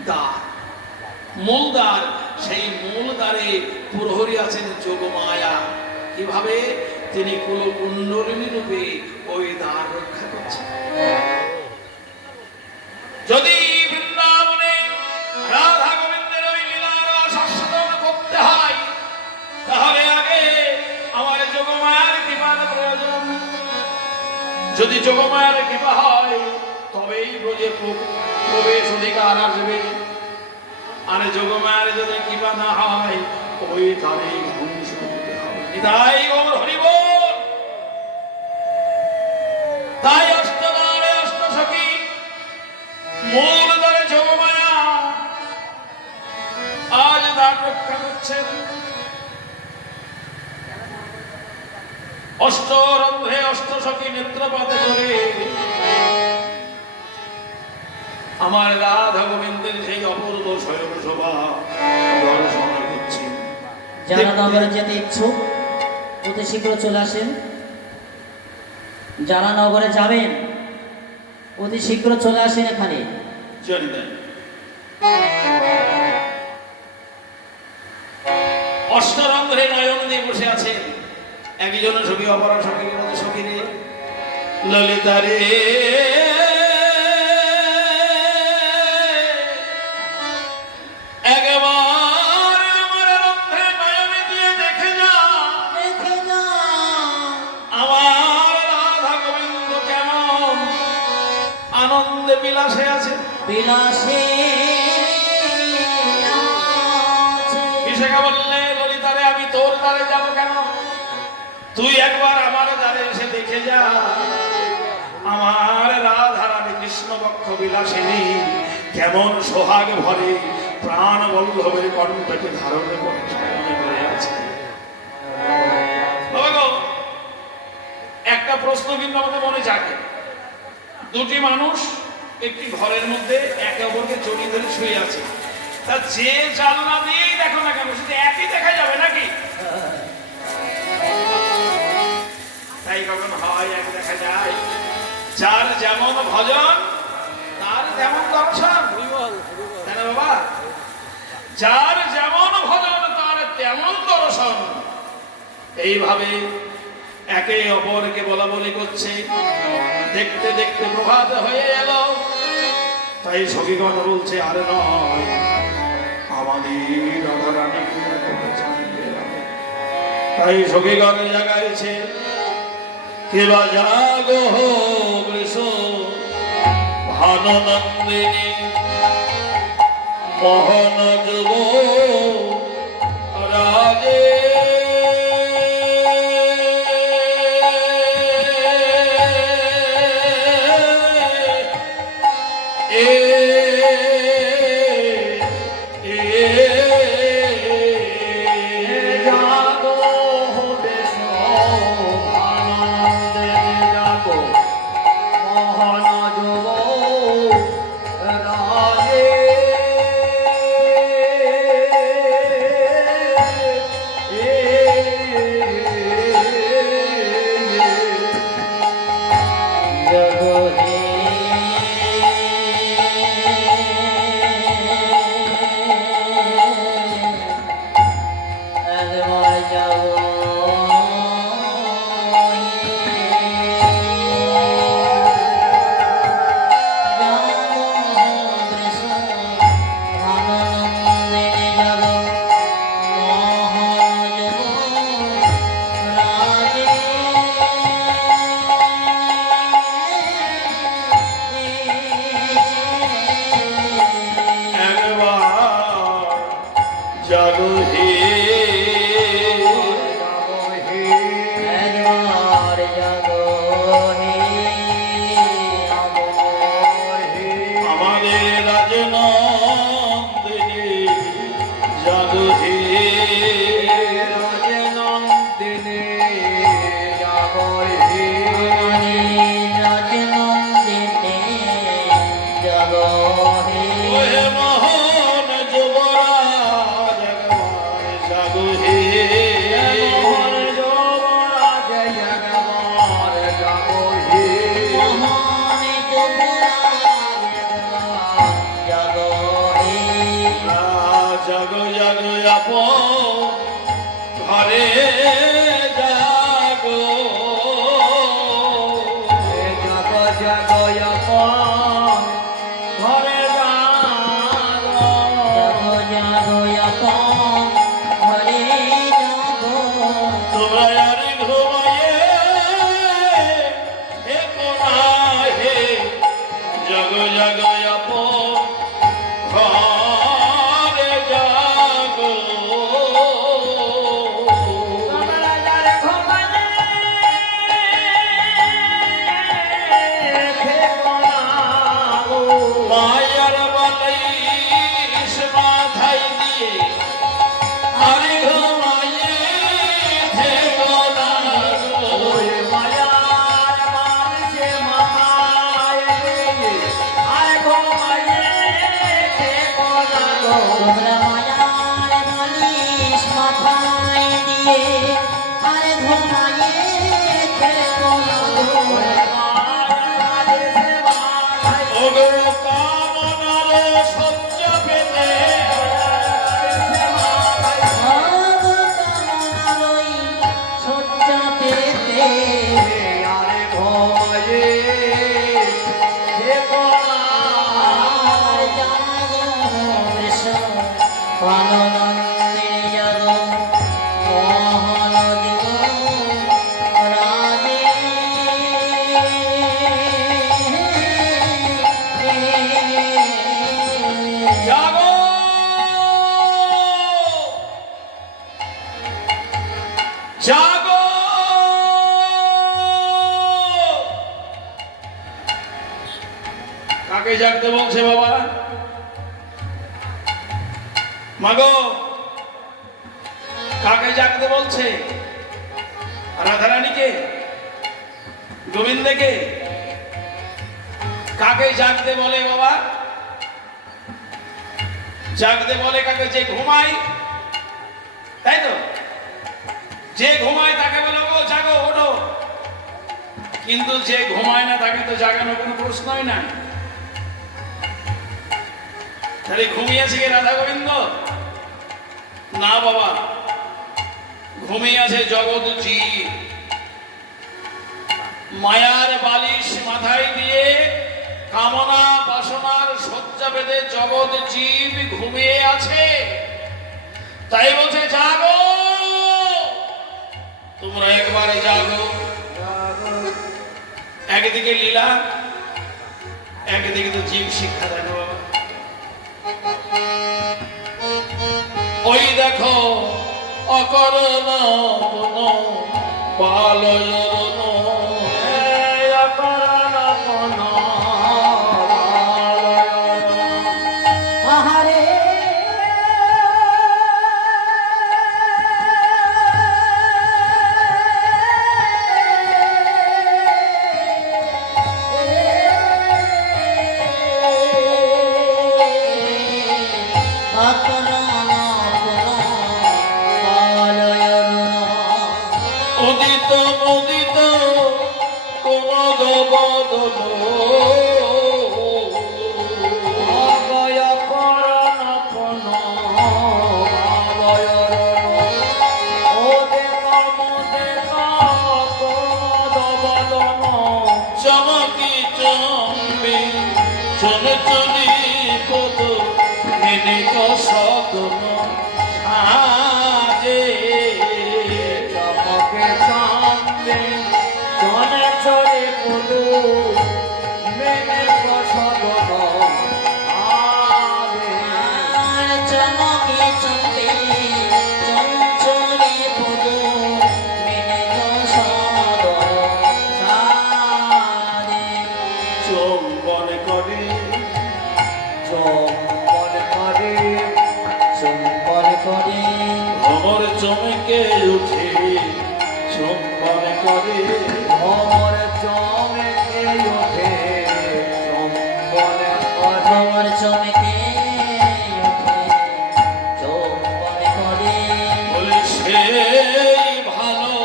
দ্বার, মূল দ্বার, সেই মূল দ্বারে প্রহরী আছেন যোগমায়া। কিভাবে তিনি কুলকুণ্ডলিনী রূপে ওই দ্বার রক্ষা করছেন। যদি বৃন্দাবনে রাধা গোবিন্দের ওই লীলার আস্বাদন করতে হয়, তাহলে আগে আমার যোগমায়ার কৃপার প্রয়োজন। যদি যোগমায়ার কৃপা হয় তবেই ব্রজে প্রবেশ অধিকার আসবে। আর যোগমায়ার যদি কৃপা না হয় ওই তারে ধ্বংস হতে হবে। তাই গৌর হরি বল। তাই অষ্টদ্বারে অষ্টসখী, মূল দ্বারে যোগমায়া আজ দ্বার রক্ষা করছেন। অষ্টরন্ধ্রে অষ্টসখী নেত্রপাতে করে আমার রাধা গোবিন্দের সেই অপূর্ব শয়ন শোভা দর্শন করছি। যারা নগরে যেতে ইচ্ছুক অতি শীঘ্র চলে আসেন। যারা নগরে যাবেন অতি শীঘ্র চলে আসেন এখানে। চলে দেন। অষ্টরন্ধ্রে নয়ন দিয়ে বসে আছেন একজন সখী, অপর সখী, সখী রে ললিতা রে, একবার আমার রন্ধ্রে নয়ন দিয়ে দেখে যা, আমার রাধা গোবিন্দ কেমন আনন্দে বিলাসে আছে। বিলাসে বিশাখা বললে, ললিতারে আমি তোর দ্বারে যাব কেন, তুই একবার আমার দ্বারে এসে দেখে যা, আমার রাধা রানী কৃষ্ণ পক্ষ বিলাসিনী কেমন সোহাগ ভরে প্রাণ বল্লভের কণ্ঠকে ধারণ করে শয়নে করে আছে। বাবা গো, একটা প্রশ্ন কিন্তু আমাদের মনে জাগে। দুটি মানুষ একটি ঘরের মধ্যে একে অপরকে জড়িয়ে ধরে শুয়ে আছে, তা যে জানলা দিয়েই দেখো না কেন সেটা একই দেখা যাবে নাকি? তাই কখন হয় এক দেখা যায়, যার যেমন ভজন তার তেমন দর্শন। তাই না বাবা? যার যেমন ভজন তার তেমন দর্শন। এইভাবে একে অপরকে বলা বলি করছে। দেখতে দেখতে প্রভাত হয়ে এলো। তাই সখীগণ বলছে, আরে নয়, আমাদের রাধা রানীকে জানবে না। তাই সখীগণ জাগাইছে, কেবা জাগো বৃষ ভাননন্দিনী মোহন যুব রাজে, ঘরে মায়ার ঘুমায়ে হে কোনা হে জগ জগ ঘরে জাগো মায়ার বালিশ মাথায় দিয়ে আরে ঘুমায়ে থেকো না গো। তোমরা মায়ার বালিশ মাথায় দিয়ে আরে ঘুমায়ে থেকো না গো। ওগো কামনার শয্যা পেতে কামনারই শয্যা পেতে আর জাগো কৃষ্ণ প্রাণানন্দে জাগো মোহন জীব রাজে জাগো জাগো কাকে জাগতে বলছে বাবা মাগো কাকে জাগতে বলছে রাধারানীকে গোবিন্দকে কাকে জাগতে বলে বাবা জাগতে বলে কাকে যে ঘুমায় তাই তো যে ঘুমায় তাকে বলে ও জাগো ওঠো কিন্তু যে ঘুমায় না তাকে তো জাগানোর কোনো প্রশ্নই না তাহলে ঘুমিয়েছে কি রাধা গোবিন্দ না বাবা ঘুমিয়ে আছে জগৎ জীব মায়ার বালিশ মাথায় দিয়ে কামনা বাসনার শয্যা বেঁধে জগৎ জীব ঘুমিয়ে আছে তাই বলছে জাগো তোমরা একবারে জাগো একদিকে লীলা একদিকে তো জীব শিক্ষা দেন বাবা ওই দেখো অকরণ পালয়ন আহারে উদিত মুদিত কোমদ বদন চমকি চম্বি চলে চলি পদ নিনিক সদন আজে আর চমকে চমকে চঞ্চলে পদ মেনে সদর সাদে চম্বন করে চম্পল করে ভ্রমর চমকে উঠে চম্বন করে আমার চমকে ওঠে চম্পল করে বলে সেই ভালো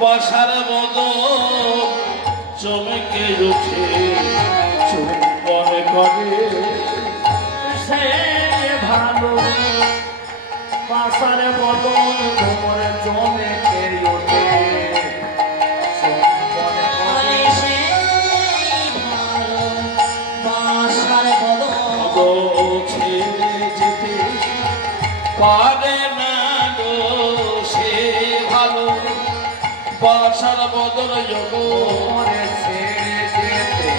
বাসার মদ চমকে উঠে চম্বন করে পাশারে বদন ঘুমরে জমে কেরি ওঠে বলে সেই ভালো বাসার বদন ছেড়ে যেতে পারে না গো বাসার বদল যোগ ওরে ছেড়ে যেতে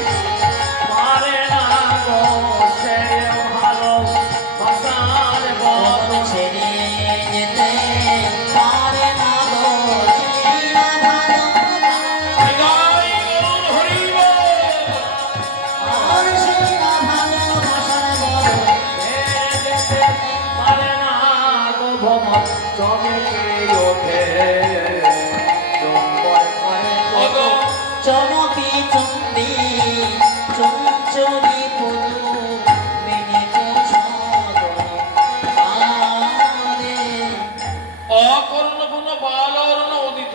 পারে না গো সে ভালো বাসার বদন বদল ছেড়ে যেতে পারে না গো সে ভালো হৃদয় গৌর হরি বল। আর সে ভালোবাসার বদন ছেড়ে যেতে পারে না গো ভ্রমর চমকে ওঠে চম্বল করে ওগো চমকি চুম্বি চঞ্চলি পুতু মিনিত সদন আরে অকর্ণ পুন বাল অরণ উদিত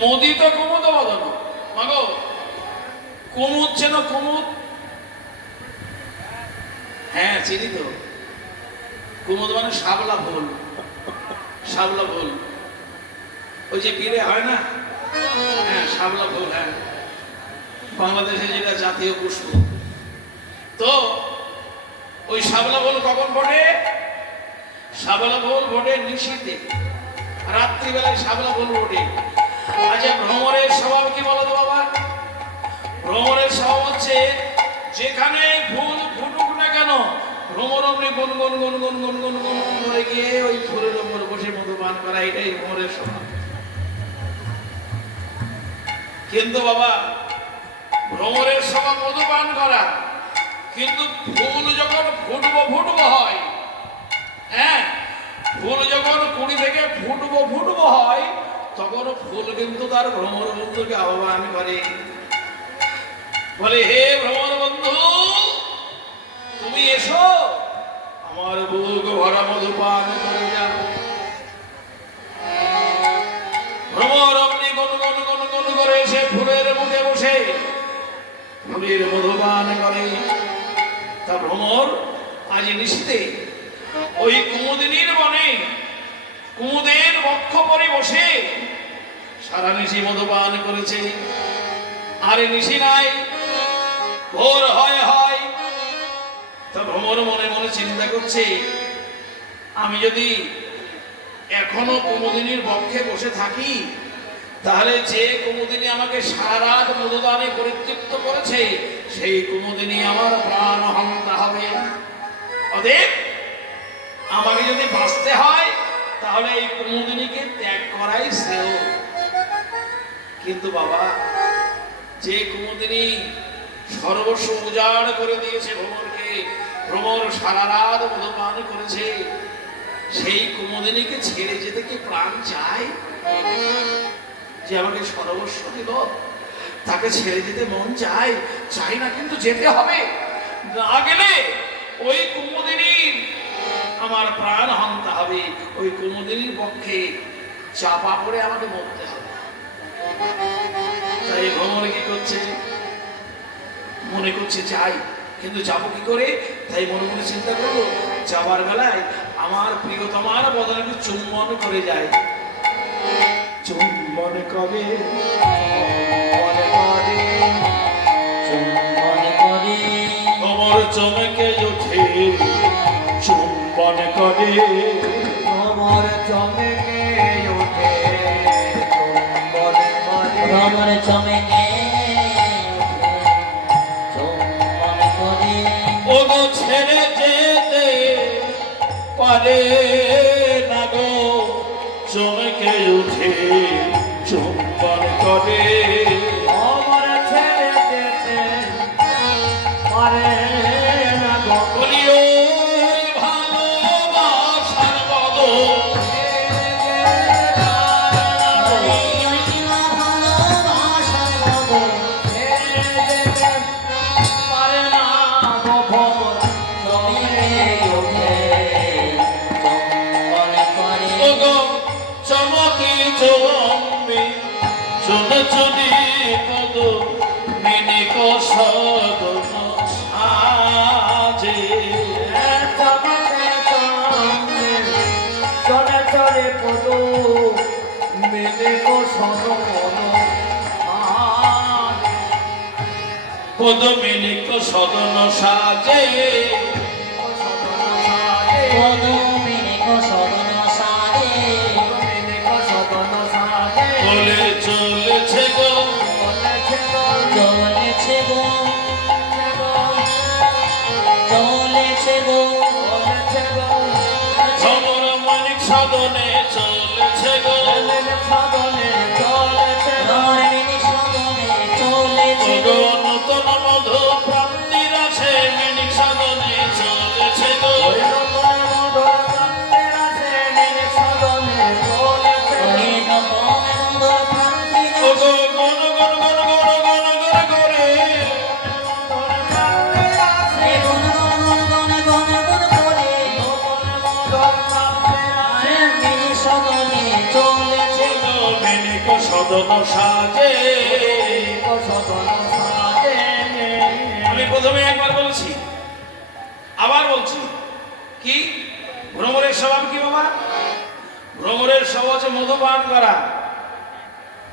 মোদিত কুমুদ বদন। মাগো কুমুদ চেন কুমুদ? হ্যাঁ চিনি তো। কুমুদ মানে শাবলা ফুল, শাবলা ফুল ওই যে বীরে হয় না, হ্যাঁ শাবলা ফুল, হ্যাঁ বাংলাদেশে যেটা জাতীয় পুষ্প। তো ওই শাবলা ফুল কখন ফোটে? শাবলা ফুল ফোটে নিশীতে, রাত্রিবেলায় শাবলা ফুল ফোটে। আচ্ছা ভ্রমরের স্বভাব কি বলো তো বাবা? ভ্রমরের স্বভাব হচ্ছে যেখানে ফুল ফুটুক না কেন ভ্রমর অমনি গুন গুন গুন গুন গুন গুন গুন গুন করে গিয়ে ওই ফুলের উপর বসে মধু পান করা, এটাই ভ্রমরের স্বভাব। কিন্তু বাবা ভ্রমরের স্বভাব মধু পান করা, কিন্তু ফুল যখন ফুটবো ফুটবো হয়, হ্যাঁ ফুল যখন কুড়ি থেকে ফুটবো ফুটবো হয় তখন ফুল কিন্তু তার ভ্রমর বন্ধুকে আহ্বান করে, বলে হে ভ্রমর বন্ধু তুমি এসো আমার বুক ভরা মধু পান করে যাও। ভ্রমর অমনি গুন গুন গুন গুন করে এসে ফুলের মুখে বসে ফুলের মধু পান করে। তা ভ্রমর আজ নিশীতে ওই কুমুদিনীর বনে কুমুদের বক্ষ পরে বসে সারা নিশি মধুপান করেছে। আরে নিশি নাই, ভোর হয় হয়। তা ভ্রমর মনে মনে চিন্তা করছে, আমি যদি এখনো কুমুদিনীর বক্ষে বসে থাকি তাহলে যে কুমুদিনী আমাকে সারা রাত মধুদানে পরিতৃপ্ত করেছে সেই কুমুদিনী আমার প্রাণ হন্তা হবে। অতএব আমাকে যদি বাঁচতে হয় তাহলে এই কুমুদিনীকে ত্যাগ করাই শ্রেয়। কিন্তু বাবা যে কুমুদিনী সর্বস্ব উজাড় করে দিয়েছে ভ্রমরকে, ভ্রমর সারা রাত মধুপান করেছে, সেই কুমুদিনীকে ছেড়ে যেতে কি প্রাণ চায়? যে আমাকে সর্বস্ব দিল তাকে ছেড়ে যেতে মন চায়? চাই না, কিন্তু যেতে হবে। না গেলে ওই কুমুদিনীর আমার প্রাণ হন্তা হবে, ওই কুমুদিনীর পক্ষে চাপা পড়ে আমাকে মরতে হবে। তাই ভ্রমর কি করছে? মনে করছে যাই, কিন্তু যাবো কি করে? তাই মনে মনে চিন্তা করলো যাবার বেলায় আমার প্রিয়তমার বদলে একটু চুম্বন করে যায়। চুম্বন করে মনে করে চুম্বন করে ভ্রমর চমকে ওঠে চুম্বন করে। ভ্রমর চমকে ওঠে চম্বল করে ভ্রমর চমকে চুম্বন করে ওগো ছেড়ে যেতে পারে না গো চমকে উঠে চুম্বন করে। ভ্রমর ছেড়ে যেতে পারে না গো বলি ওই ভালোবাসার বদল ভালোবাসার বদন পারে না গো ভ্রমর চমকে ওঠে চুম্বন করে ওগো চমকি চমবি চুনে চুনি পদ মিনিক সদন সাজে। চলে চলে পদু মেলে গো সদন পদ মিনিক সদন সাজে। পদমিনী সদন সাজে সদন সাজে সদনে চলেছে গো সদনে চলেছে ভ্রমরে মিনি সদনে চলেছে গো নতুন মধু প্রাপ্তির আছে মিনিক সদনে চলেছে গো ওই নতুন বন্ধুর প্রান্তি ও গো গণ গণ গণ গণ গণ গণ করে নাচে গুন গুন গুন গুন গুন করে আরে মিনি সদনে চলেছে গো মিনিক সদন সাজে আমি প্রথমে একবার বলছি আবার বলছি কি ভ্রমরের স্বভাব কি বাবা ভ্রমরের স্বভাব হচ্ছে মধু পান করা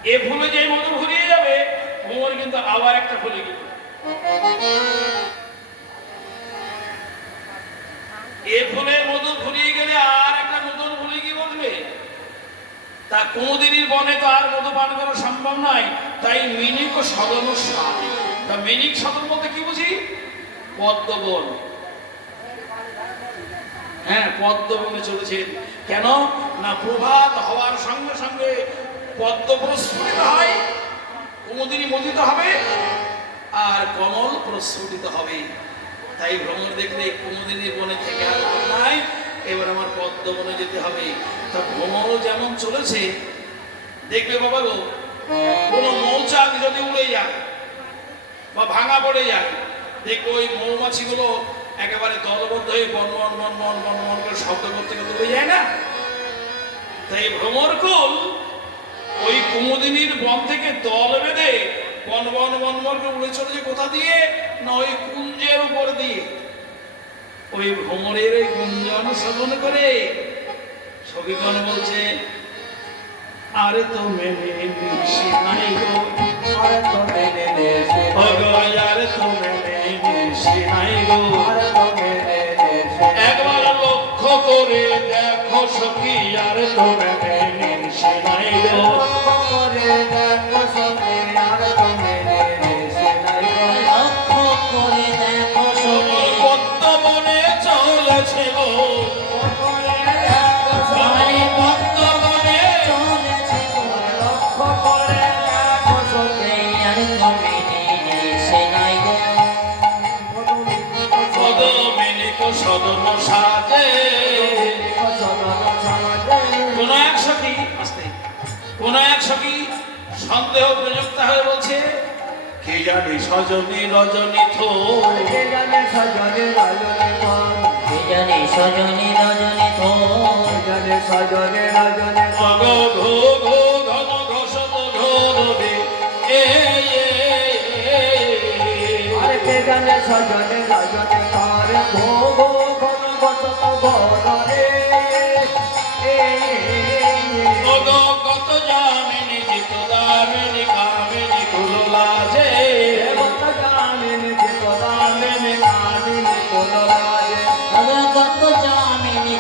এ ফুলে যে মধু ফুরিয়ে যাবে ভ্রমর কিন্তু আবার একটা ফুলে গেল এ ফুলের মধু ফুরিয়ে গেলে আর একটা নতুন ফুলে কি বসবে তা কোনদিনই বনে তো আর মধু পান করা সম্ভব নয় তাই মিনিক ও সদন সাজে তা মিনিক সদন বলতে কি বুঝি পদ্মবন হ্যাঁ পদ্মবনে চলেছেন কেন না প্রভাত হওয়ার সঙ্গে সঙ্গে পদ্ম প্রস্ফুটিত হয় কুমুদিনী মথিত হবে আর কমল প্রস্ফুটিত হবে তাই ভ্রমণ দেখলে কুমুদিনীর বনে থেকে আর লাভ নাই এবার আমার পদ্মবনে যেতে হবে তা ভ্রমণও যেমন চলেছে দেখবে বাবা গো কোনো মৌচাক যদি উড়ে যায় বা ভাঙা পড়ে যায় দেখবে ওই মৌমাছিগুলো একেবারে দলবদ্ধ হয়ে বন বন বন বন বন বন করে শব্দ করতে করতে উড়ে যায় না তাই ভ্রমরকুল ওই কুমুদিনীর বন থেকে দল বেঁধে বন বন বন বন করে উড়ে চলেছে কোথা দিয়ে না ওই কুঞ্জের উপর দিয়ে ওই ভ্রমরের ওই গুঞ্জন শ্রবণ করে সবিগণ বলছে আরে তো মেনে নিশি নাই গো আরে তো মেনে নিশি নাই গো একবার লক্ষ্য করে দেখো সখী আর তো মেনে নিশি নাই গো লক্ষ্য করে দেখো সখী পদ্মবনে চলেছে গো আরে পদ্মবনে চলেছে এই আর তুমি সে নাই গো পদ্মমিনিক সদন সাজে কোন এক সখী আসতে কোন এক সখী সন্দেহ প্রযুক্ত হয়ে বলছে কে জানি সজনী রজনী থো কে জানে সজনী রজনী তো মগ ঘো ঘো ঘন ঘসত ঘোর রে এ মগ কত জামিনী জিত দামিনী কামিনী কুললাজে কত জামিনী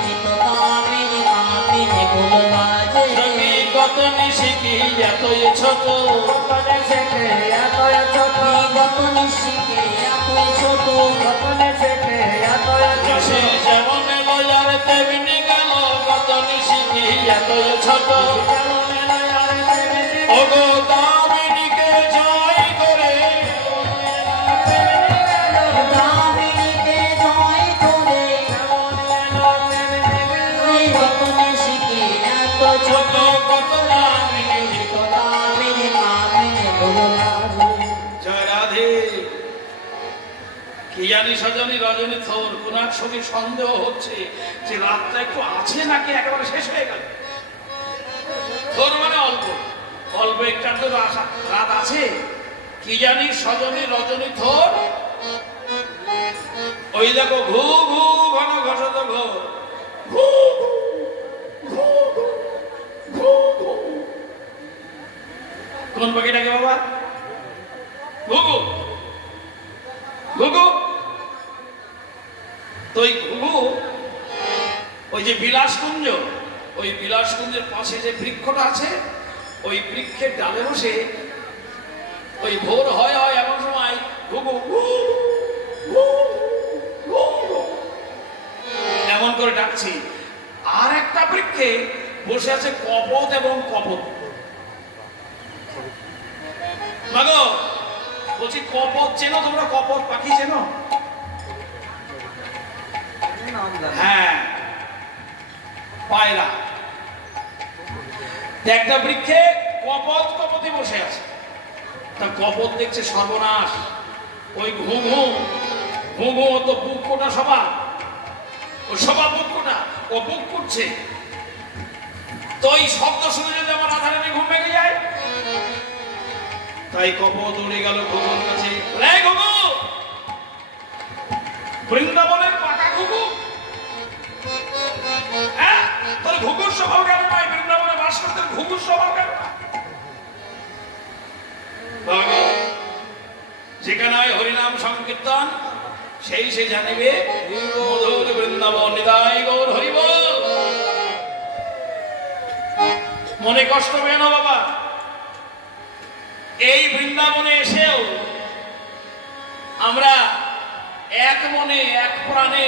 জিত দামিনী কামিনী গুলবাজে সখী কত নিশিকি এতই ছোট গত নিশিকে এতই ছোট নিশি যেমন এলো আর তেমনি গেল কত নিশিকি এতই ছোট ওগো দামিনীকে জয় করে দামিনীকে জয় করে এই গত নিশিকে এত ছোট ছোট কত দামিনী জিত দামিনী কামিনী গুলবাজে জয় রাধে কি জানি সজনী রজনী থোর কোন এক সঙ্গে সন্দেহ হচ্ছে যে রাতটা একটু আছে নাকি একেবারে শেষ হয়ে গেল থোর মানে অল্প অল্প একটা তো রাত আছে কি জানি সজনী রজনী থোর ওই দেখো ঘু ঘু ঘন ঘসত ঘোর ঘু ঘু ঘু ঘু ঘু কোন পাখিটাকে বাবা ঘুঘু ঘুঘু তো ওই ঘুঘু ওই যে বিলাসকুঞ্জ ওই বিলাসকুঞ্জের পাশে যে বৃক্ষটা আছে ওই বৃক্ষের ডালে বসে ওই ভোর হয় হয় এমন সময় ঘুঘু ঘু ঘু ঘু ঘু এমন করে ডাকছি আর একটা বৃক্ষে বসে আছে কপত এবং কপত। মাগো বলছি কপত চেনো তোমরা? কপত পাখি চেনো? হ্যাঁ, পায়রা। একটা বৃক্ষে কপত কপতি বসে আছে। তা কপত দেখছে সর্বনাশ, ওই ঘুঘু ঘুঘু তো বুক কোটা সভা, ও সভা বুক কোটা, ও বুক করছে। তো এই শব্দ শুনে যদি আমার রাধা রানী ঘুম ভেঙে যায়, তাই কপত উড়ে গেল ঘুঘুর কাছে। রে ঘুঘু, বৃন্দাবনের পাকা ঘুঘু, হ্যাঁ তোর ঘুঘুর স্বভাব কেন নয়? বৃন্দাবনে বাস করতে ঘুঘুর স্বভাব কেন না? যেখানে হয় হরিনাম সংকীর্তন, সেই সে জানিবে মধুর বৃন্দাবন। নিতাই গৌর হরি বল। মনে কষ্ট পেও না বাবা, এই বৃন্দাবনে এসেও আমরা এক মনে এক প্রাণে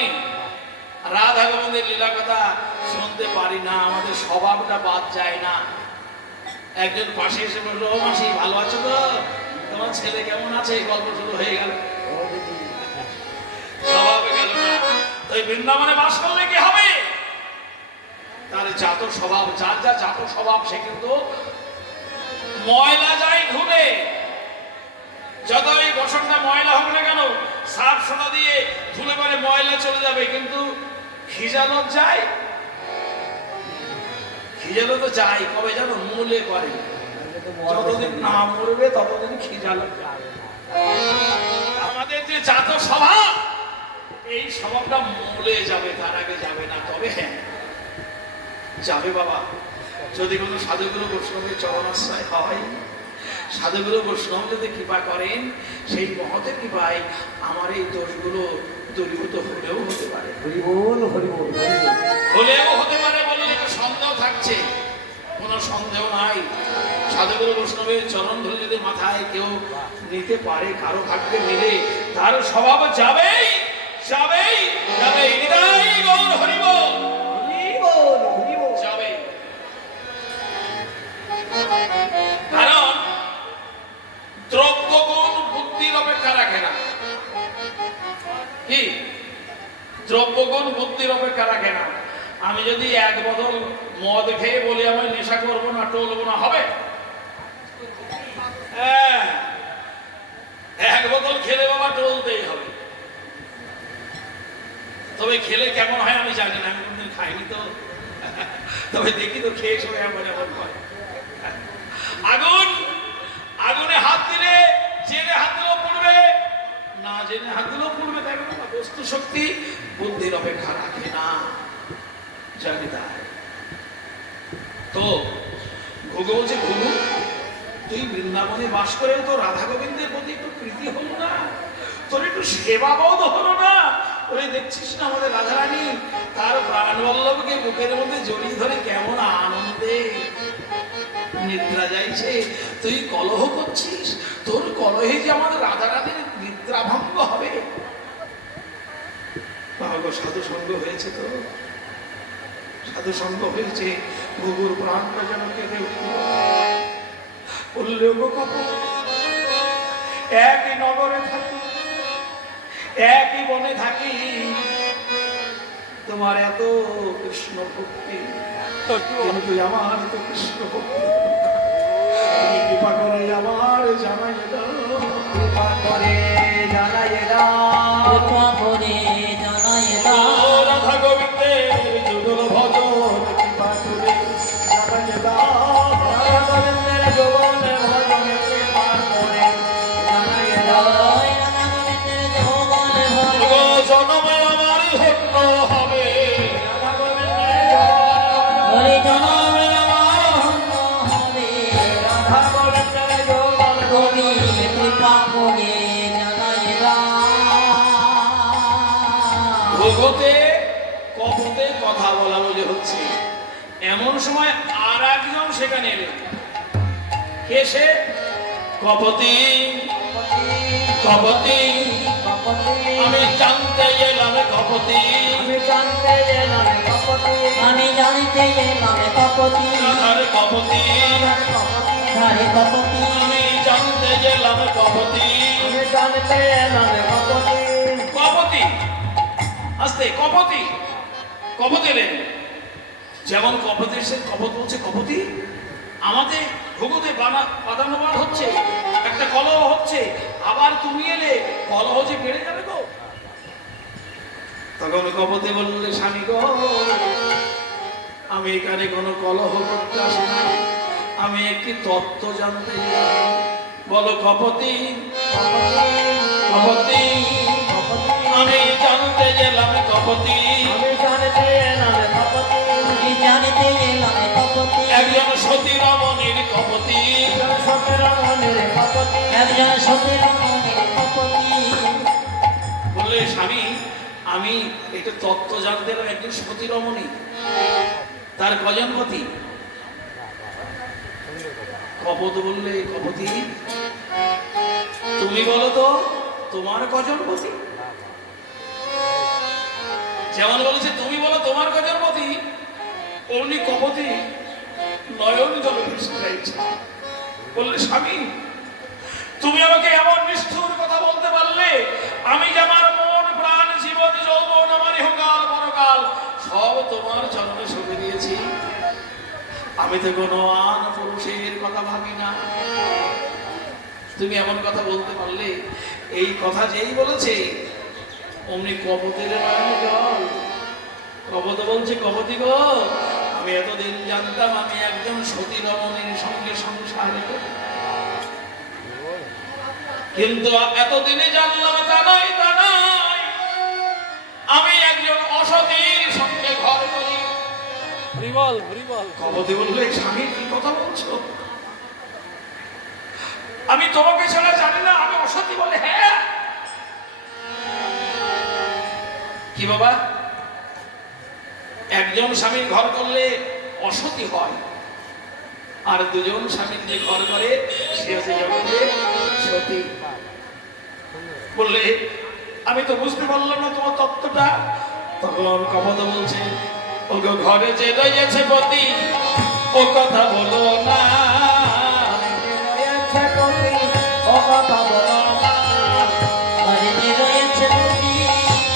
রাধা গোবিন্দের লীলা কথা শুনতে পারি না, আমাদের স্বভাবটা বাদ যায় না। একজন পাশে এসে বললো, ও মাসি ভালো আছো তো? তোমার ছেলে কেমন আছে? গল্প শুরু হয়ে গেল, স্বভাবে গেল না। তো এই বৃন্দাবনে বাস করলে কি হবে? তার জাত স্বভাব, যার যা জাত স্বভাব, সে কিন্তু ময়লা যায় ধুলে। যত এই বসনটা ময়লা হোক না কেন, সাফ সোনা দিয়ে ধুলে পরে ময়লা চলে যাবে, কিন্তু খিজালত যায়। খিজালো তো যায় কবে জানো? মূলে করে। যতদিন না মরবে ততদিন খিজালত যায়। আমাদের যে জাত স্বভাব, এই স্বভাবটা মূলে যাবে, তার আগে যাবে না। তবে হ্যাঁ যাবে বাবা, যদি কোনো সাধুগুরু বৈষ্ণবের চরণাশ্রয় হয়, সাধুগুরু বৈষ্ণব যদি কৃপা করেন, সেই মহতের কৃপায় আমার এই দোষগুলো দূরীভূত হলেও হতে পারে। হলেও হতে পারে বলে একটা সন্দেহ থাকছে, কোনো সন্দেহ নাই। সাধুগুরু বৈষ্ণবের চরণ ধরে যদি মাথায় কেউ নিতে পারে, কারো ভাগ্যে মিলে, তার স্বভাব যাবেই যাবেই যাবেই। নিতাই গৌর হরি বল। যাবে, কারণ দ্রব্যগুণ বুদ্ধির অপেক্ষা রাখে না। কি? দ্রব্যগুণ বুদ্ধির অপেক্ষা রাখে না। আমি যদি এক বোতল মদ খেয়ে বলি আমি নেশা করবো না, টলবো না, হবে? হ্যাঁ, এক বোতল খেলে বাবা টলতেই হবে। তবে খেলে কেমন হয় আমি জানি না, আমি কোনদিন খাইনি তো, তবে দেখি তো খেয়ে সবাই এমন এমন করে। আগুন, আগুনে হাত দিলে জেনে হাত দিলেও পড়বে, না জেনে হাত দিলেও পড়বে। তাই না? বস্তু শক্তি বুদ্ধির অপেক্ষা রাখে না, জানি তাই। তো ঘুঘু বলছে, ঘুঘু তুই বৃন্দাবনে বাস করে তো রাধা গোবিন্দের প্রতি একটু প্রীতি হলো না? তোর একটু সেবা বোধ হলো না? ওরে দেখছিস না আমাদের রাধারানী তার প্রাণবল্লভকে বুকের মধ্যে জড়িয়ে ধরে কেমন আনন্দে নিদ্রা যাইছে, তুই কলহ করছিস। তোর কলহে যে আমাদের রাধারানীর নিদ্রা ভঙ্গ হবে। সাধু সঙ্গ হয়েছে, তো সাধু সঙ্গ হয়েছে। ঘুঘুর প্রাণটা যেন কেঁদে উঠল, বললেও একই নগরে থাকি, একই বনে থাকি, তোমার এত কৃষ্ণ ভক্তি, কিন্তু আমার তো কৃষ্ণ ভক্তি। তুমি কৃপা করে আমার জানাই দাও, কৃপা করে জানাই দাও, কৃপা করে জানাই দাও। রাধা গোবিন্দের যুগল ভজন কৃপা করে জানাই দাও, রাধা গোবিন্দের যুগল ভজন কৃপা করে জানাই দাও। জনমে আমার ধন্য হবে, রাধা গোবিন্দের জনমে আমার ধন্য হবে, রাধা গোবিন্দের যুগল তুমি কৃপা করে জানাই দাও। ভগতে কপতে কথা বলা বলে হচ্ছে, এমন সময় আর একজন সেখানে এলেন। কে সে? কপতি। কপতি, আমি জানতে এলাম কপতি, আমি জানতে এলাম কপতি, আমি জানিতে এলাম কপতি আরে কপতি ধারে কপতি আমি জানতে গেলাম কপতি আমি জানিতে এলাম কপতি কপতি আস্তে কপতি কপতি এলেন যেমন কপতি সে কপত বলছে কপতি আমাদের ভূগতে বাদানুবাদ হচ্ছে একটা কলহ হচ্ছে আবার তুমি এলে কলহ যে বেড়ে যাবে গো তখন কপতি বললে স্বামী গো আমি এখানে কোনো কলহ করতে আসি না আমি একটি তত্ত্ব জানতে এলাম। বলো কপতি কপতি আমি জানতে গেলাম কপতি আমি জানিতে এলাম কপতি আমি জানিতে এলাম কপতি একজন সতী রমণীর কপতি সতের মনের কপতি একজন সতের মনের কপতি বললে স্বামী আমি একটা তত্ত্ব জানতে এলাম একজন সতী রমণী তার কজন পতি কপত বললে কপতি তুমি বলো তো তোমার কজন পতি যেমন বলেছে তুমি বলো তোমার কজন পতি অমনি কপতি নয়ন জলে ভেসে যাইছে বললে স্বামী তুমি আমাকে এমন নিষ্ঠুর কথা বলতে পারলে আমি যে আমার মন প্রাণ জীবন যৌবন আমার ইহকাল পরকাল সব তোমার চরণে সঁপে দিয়েছি আমি তো কোনো আন পুরুষের কথা ভাবি না তুমি এমন কথা বলতে পারলে এই কথা যেই বলেছে অমনি কপতের নয়নে জল কপত বলছে কপতি গো আমি এতদিন জানতাম আমি একজন সতী রমণীর সঙ্গে সংসার করি কিন্তু এতদিনে জানলাম তা নয় তা নয় আমি একজন অসতীর সঙ্গে ঘর করি কপতি বললে স্বামী কি কথা বলছো আমি তোমাকে ছাড়া জানি না আমি অসতী বলে হ্যাঁ কি বাবা একজন স্বামীর ঘর করলে অসতী হয় আর দুজন স্বামীর যে ঘর করে সে হচ্ছে জগতে সতী বললে আমি তো বুঝতে পারলাম না তোমার তত্ত্বটা তখন কপত বলছে ও গো ঘরে যে রয়েছে পতি ও কথা বলো না ও কথা বলো না ঘরে যে রয়েছে পতি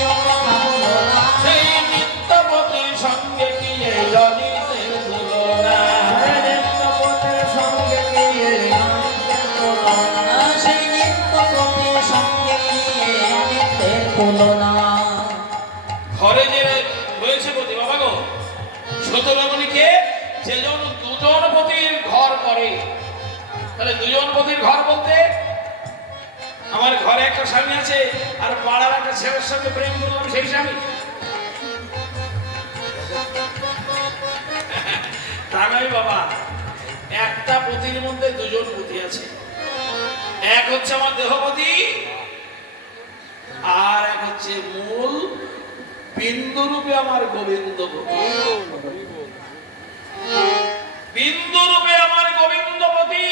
ও কথা বলো না সেই নিত্যপতির সঙ্গে কি এই জনিতের তুলনা সঙ্গে গিয়ে সেই নিত্য পতির সঙ্গে গিয়ে অনিত্যের তুলনা ঘরে যে রয়েছে পতি বাবা গো সতরমণিকে যেজন দুজন পতির ঘর করে তাহলে দুজন পতির ঘর বলতে আমার ঘরে একটা স্বামী আছে আর পাড়ার একটা ছেলের সঙ্গে প্রেম করলাম সেই স্বামী তা নয় বাবা একটা পতির মধ্যে দুজন পতি আছে এক হচ্ছে আমার দেহপতি আর এক হচ্ছে মূল বিন্দু রূপে আমার গোবিন্দপতি বিন্দু রূপে আমার গোবিন্দপতি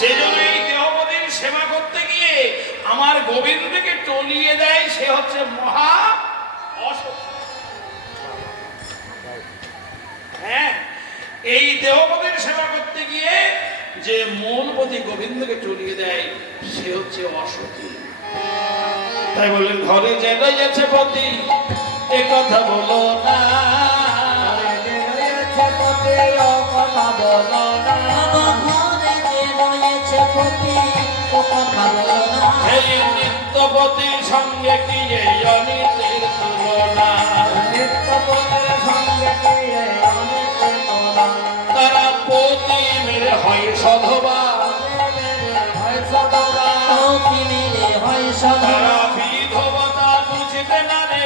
যে জন্য এই দেহপতির সেবা করতে গিয়ে আমার গোবিন্দকে টলিয়ে দেয় সে হচ্ছে মহা অসৎ হ্যাঁ এই দেহপতির সেবা করতে গিয়ে যে মূলপতি গোবিন্দকে টলিয়ে দেয় সে হচ্ছে অসতী তাই বললেন ঘরে যে রয়েছে পতি এ কথা বলো না কথা বলো না ঘরে যে রয়েছে পতি ও কথা বলো না সেই নিত্যপতির সঙ্গে কি এই অনিতের তুলনা নিত্য পতির সঙ্গে গিয়ে অনিত্যের তুলনা তারা পতি মেরে হয় সধবা হয় সদবা পতি মেরে হয় সদবা তারা বিধবতা বুঝতে না রে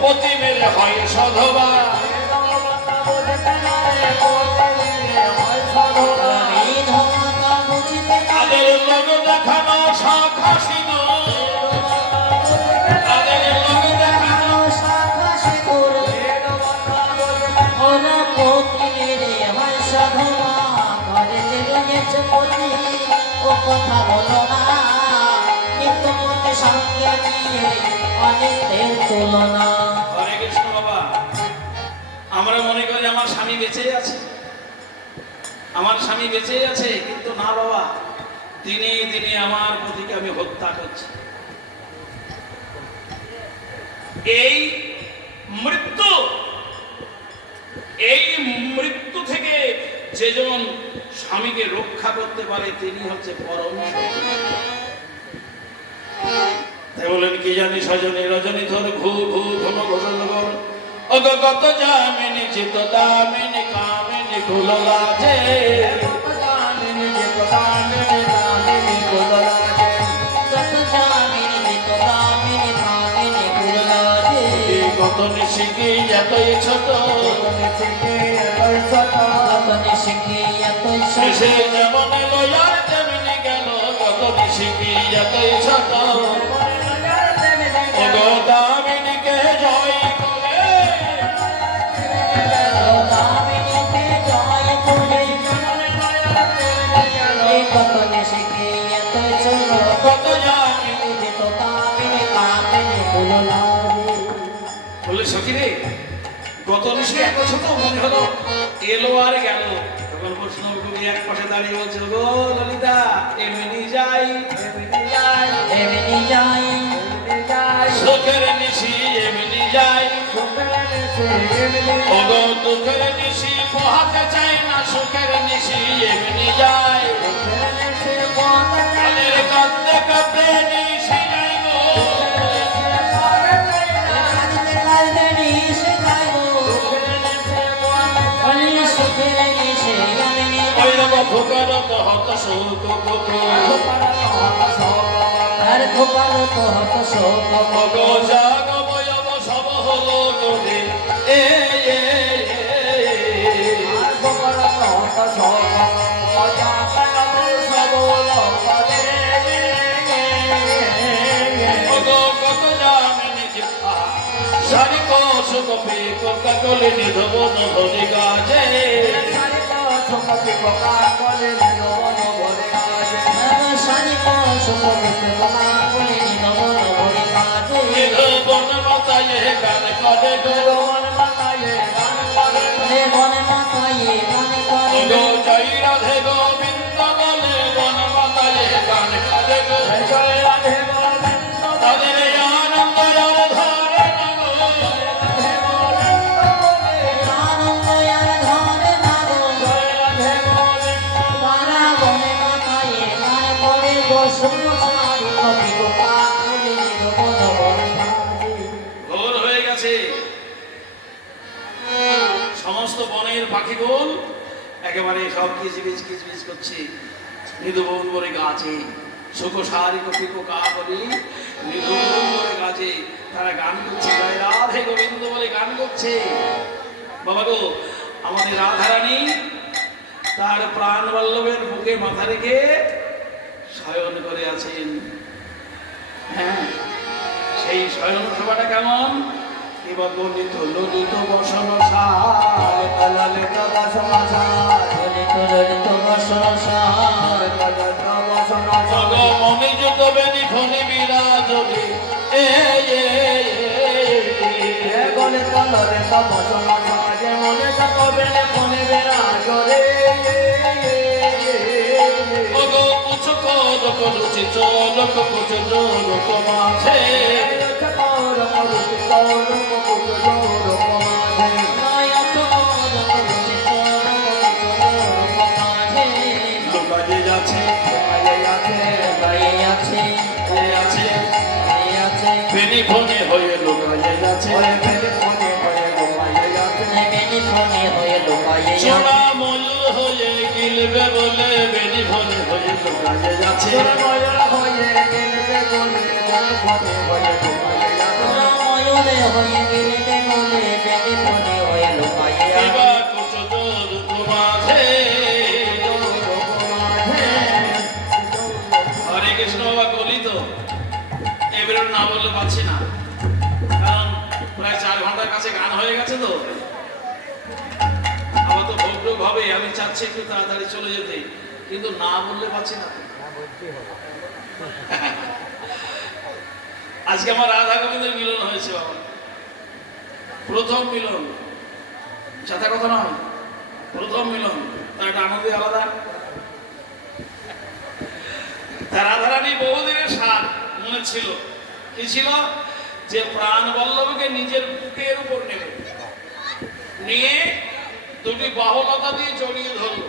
পতি মেরে হয় সধবা তাদের লোক দেখানো শাখা সিঁদুর তাদের লোক দেখানো কথা বলো না কিন্তু মনে সঙ্গে নিয়ে অনেকের তুলনা হরে কৃষ্ণ বাবা আমরা মনে করি আমার স্বামী বেঁচে আছে, আমার স্বামী বেঁচে আছে, কিন্তু না বাবা, দিনে দিনে আমার পতিকে আমি হত্যা করছি। এই মৃত্যু থেকে যেজন স্বামীকে রক্ষা করতে পারে তিনি হচ্ছে পরম সতী। তাই বলেন কি জানি সজনী রজনী ধর ঘু ঘু ঘন ঘোষণ কর অগত জামিনী চিত দামিনী কামিনী কুললাজে কত নিশিকি এতই ছোট সে যেমন লয়ার তেমনি গেল, কত নিশিকি এতই ছোট দামিনীকে জয় করে কত জানি বলে সখী রে, গত নিশে এত ছোট মনে হলো এলো আর গেল। তখন বৈষ্ণব কবি এক পাশে দাঁড়িয়ে বলছে, গো ললিতা এমনি যাই সুখের নিশি এমনি যাই, ওগো দুঃখের নিশি পোহাতে চাই না, সুখের নিশি এমনি যাই, কালের কাঁদতে কাঁদতে নিশি যাই গো, ওই রকম ভোগের তো হত সুখ ওগো জাগ বয়ব সব হলো তোদের কত জামিনী সারি কৌশুক পিকা কলে নিধবন ভরি গাজে নিধবন মাতায়ে গান করে গো জয় রাধে গোবিন্দ বলে বন মাতায়ে গান করে গো, তাদের আনন্দ আর ধরে না গো, ভোর হয়ে গেছে। সমস্ত বনের পাখিগুল একেবারে সব কিচবিচ কিচবিচ করছে। মৃদুবন বলে গাছে সুখ সারি কপি পোকা বলি মৃদুবন বলে গাছে তারা গান করছে, জয় রাধে গোবিন্দ বলে গান করছে। বাবা গো, আমাদের রাধারানী তার প্রাণ বল্লভের বুকে মাথা রেখে শয়ন করে আছেন। হ্যাঁ, সেই শয়ন সভাটা কেমন? এবার বর্ণিত ললিত বসন মনে যুত বেনি ফনি বিরাজ লুচি চলক কুচো লোক মাঝে লুকায়ে যাচ্ছে বেনি ফনি হয়ে লুকায়ে যাচ্ছে, সোনা ময়ূর হয়ে গিলবে বলে বেনি ফনি হয়ে লুকায়ে যাচ্ছে, এবার কুচো লোক মাঝে। হরে কৃষ্ণ বাবা বলি তো এবারে না বললে পাচ্ছি না, কারণ প্রায় 4 ঘন্টার কাছে গান হয়ে গেছে তো, আমার তো ভোগ টোগ হবে, আমি চাচ্ছি একটু তাড়াতাড়ি চলে যেতে, কিন্তু না বললে পাচ্ছি না। আজকে আমার রাধা গোবিন্দের মিলন হয়েছে বাবা, প্রথম মিলন। সাথে কথা নয়, প্রথম মিলন তার একটা আনন্দই আলাদা। তার রাধারানী বহুদিনের সাথ মনে ছিল, কি ছিল? যে প্রাণ বল্লভকে নিজের বুকের উপর নেবে, নিয়ে দুটি বাহুলতা দিয়ে জড়িয়ে ধরল।